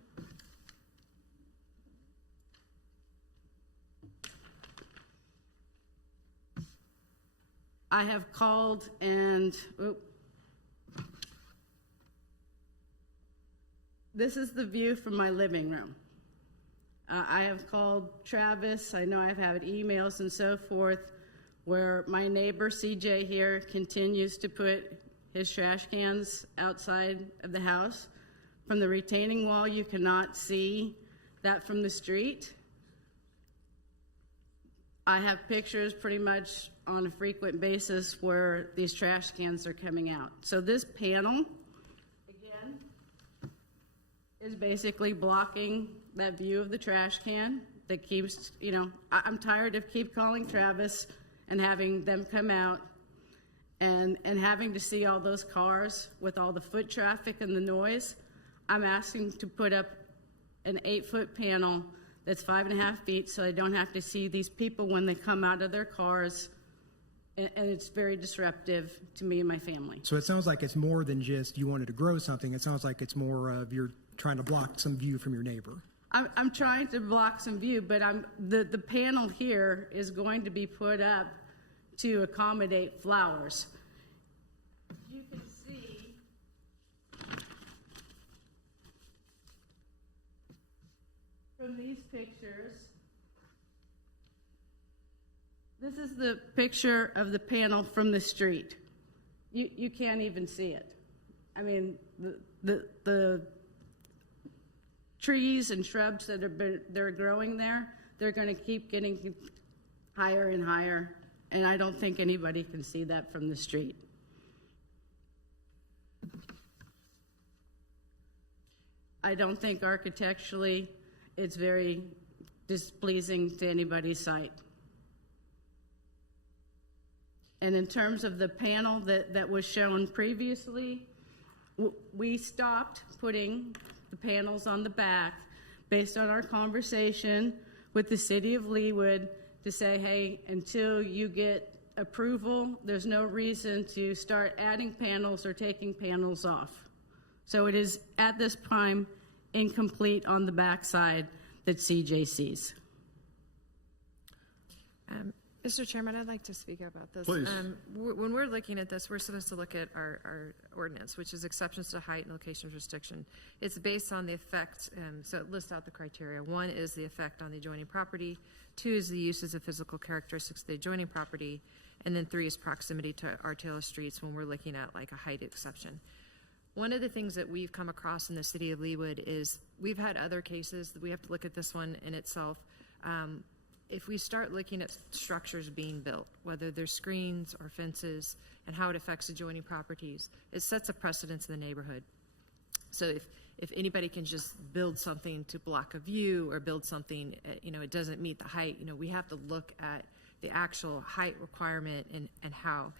I have called and, this is the view from my living room. I have called Travis. I know I've had emails and so forth where my neighbor CJ here continues to put his trash cans outside of the house. From the retaining wall, you cannot see that from the street. I have pictures pretty much on a frequent basis where these trash cans are coming out. So this panel, again, is basically blocking that view of the trash can that keeps, I'm tired of keep calling Travis and having them come out and having to see all those cars with all the foot traffic and the noise. I'm asking to put up an 8-foot panel that's 5.5 feet so I don't have to see these people when they come out of their cars, and it's very disruptive to me and my family. So it sounds like it's more than just you wanted to grow something. It sounds like it's more of you're trying to block some view from your neighbor. I'm trying to block some view, but the panel here is going to be put up to accommodate flowers. You can see from these pictures, this is the picture of the panel from the street. You can't even see it. I mean, the trees and shrubs that they're growing there, they're going to keep getting higher and higher, and I don't think anybody can see that from the street. I don't think architecturally it's very displeasing to anybody's sight. And in terms of the panel that was shown previously, we stopped putting the panels on the back based on our conversation with the city of Leawood to say, hey, until you get approval, there's no reason to start adding panels or taking panels off. So it is at this time incomplete on the backside that CJ sees. Mr. Chairman, I'd like to speak about this. Please. When we're looking at this, we're supposed to look at our ordinance, which is exceptions to height and location restriction. It's based on the effect, so it lists out the criteria. 1 is the effect on the adjoining property. 2 is the uses of physical characteristics of the adjoining property. And then 3 is proximity to arterial streets when we're looking at like a height exception. One of the things that we've come across in the city of Leawood is we've had other cases that we have to look at this one in itself. If we start looking at structures being built, whether they're screens or fences, and how it affects adjoining properties, it sets a precedence in the neighborhood. So if anybody can just build something to block a view or build something, it doesn't meet the height, we have to look at the actual height requirement and how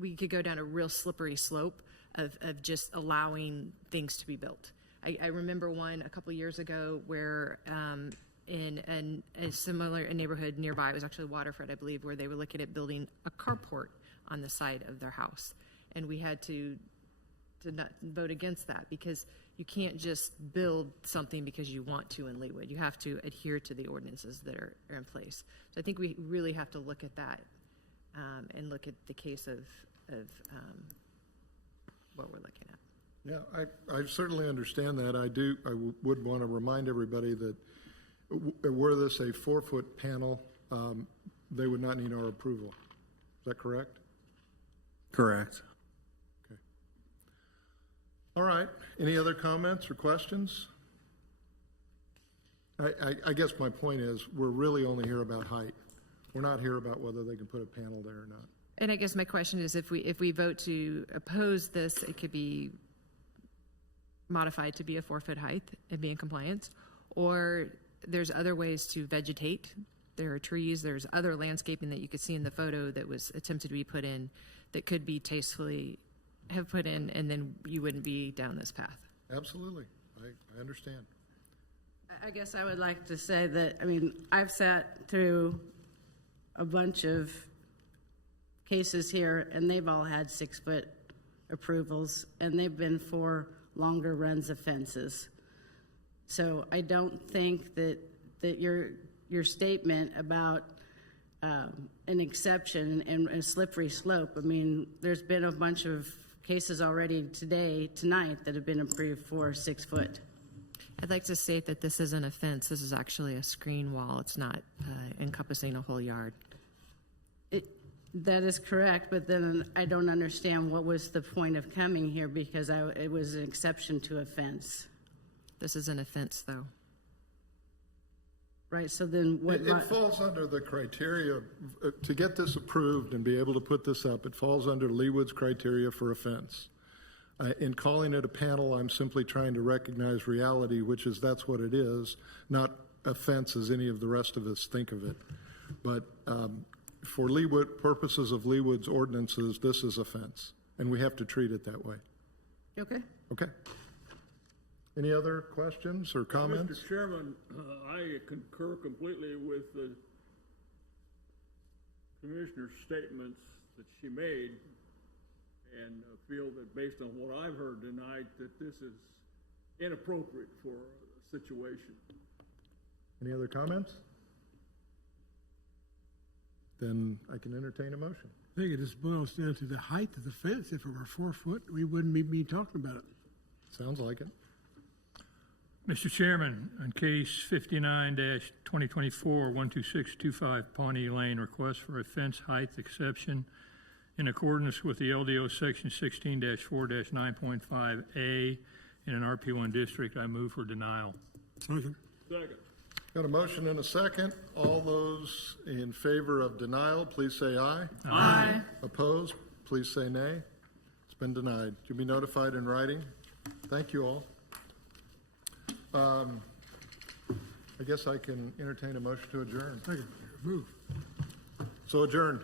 we could go down a real slippery slope of just allowing things to be built. I remember one a couple years ago where in a similar neighborhood nearby, it was actually Waterford, I believe, where they were looking at building a carport on the side of their house. And we had to not vote against that because you can't just build something because you want to in Leawood. You have to adhere to the ordinances that are in place. So I think we really have to look at that and look at the case of what we're looking at. Yeah, I certainly understand that. I would want to remind everybody that were this a 4-foot panel, they would not need our approval. Is that correct? Correct. Okay. All right. Any other comments or questions? I guess my point is we're really only here about height. We're not here about whether they can put a panel there or not. And I guess my question is if we vote to oppose this, it could be modified to be a 4-foot height and be in compliance, or there's other ways to vegetate. There are trees, there's other landscaping that you could see in the photo that was attempted to be put in that could be tastefully have put in, and then you wouldn't be down this path. Absolutely. I understand. I guess I would like to say that, I've sat through a bunch of cases here, and they've all had 6-foot approvals, and they've been for longer runs of fences. So I don't think that your statement about an exception and a slippery slope, there's been a bunch of cases already tonight that have been approved for 6 foot. I'd like to state that this isn't a fence. This is actually a screen wall. It's not encompassing a whole yard. That is correct, but then I don't understand what was the point of coming here because it was an exception to a fence. This isn't a fence, though. Right, so then what? It falls under the criteria, to get this approved and be able to put this up, it falls under Leawood's criteria for a fence. In calling it a panel, I'm simply trying to recognize reality, which is that's what it is, not a fence as any of the rest of us think of it. But for Leawood, purposes of Leawood's ordinances, this is a fence, and we have to treat it that way. Okay. Okay. Any other questions or comments? Mr. Chairman, I concur completely with the commissioner's statements that she made, and feel that based on what I've heard tonight, that this is inappropriate for the situation. Any other comments? Then I can entertain a motion. I think it just boils down to the height of the fence. If it were 4 foot, we wouldn't be talking about it. Sounds like it. Mr. Chairman, on case 59-2024-12625 Pawnee Lane, request for a fence height exception in accordance with the LDO section 16-4-9.5A in an RP1 district, I move for denial. Second. Second. Got a motion and a second. All those in favor of denial, please say aye. Aye. Opposed, please say nay. It's been denied. You'll be notified in writing. Thank you all. I guess I can entertain a motion to adjourn. Second, move. So adjourned.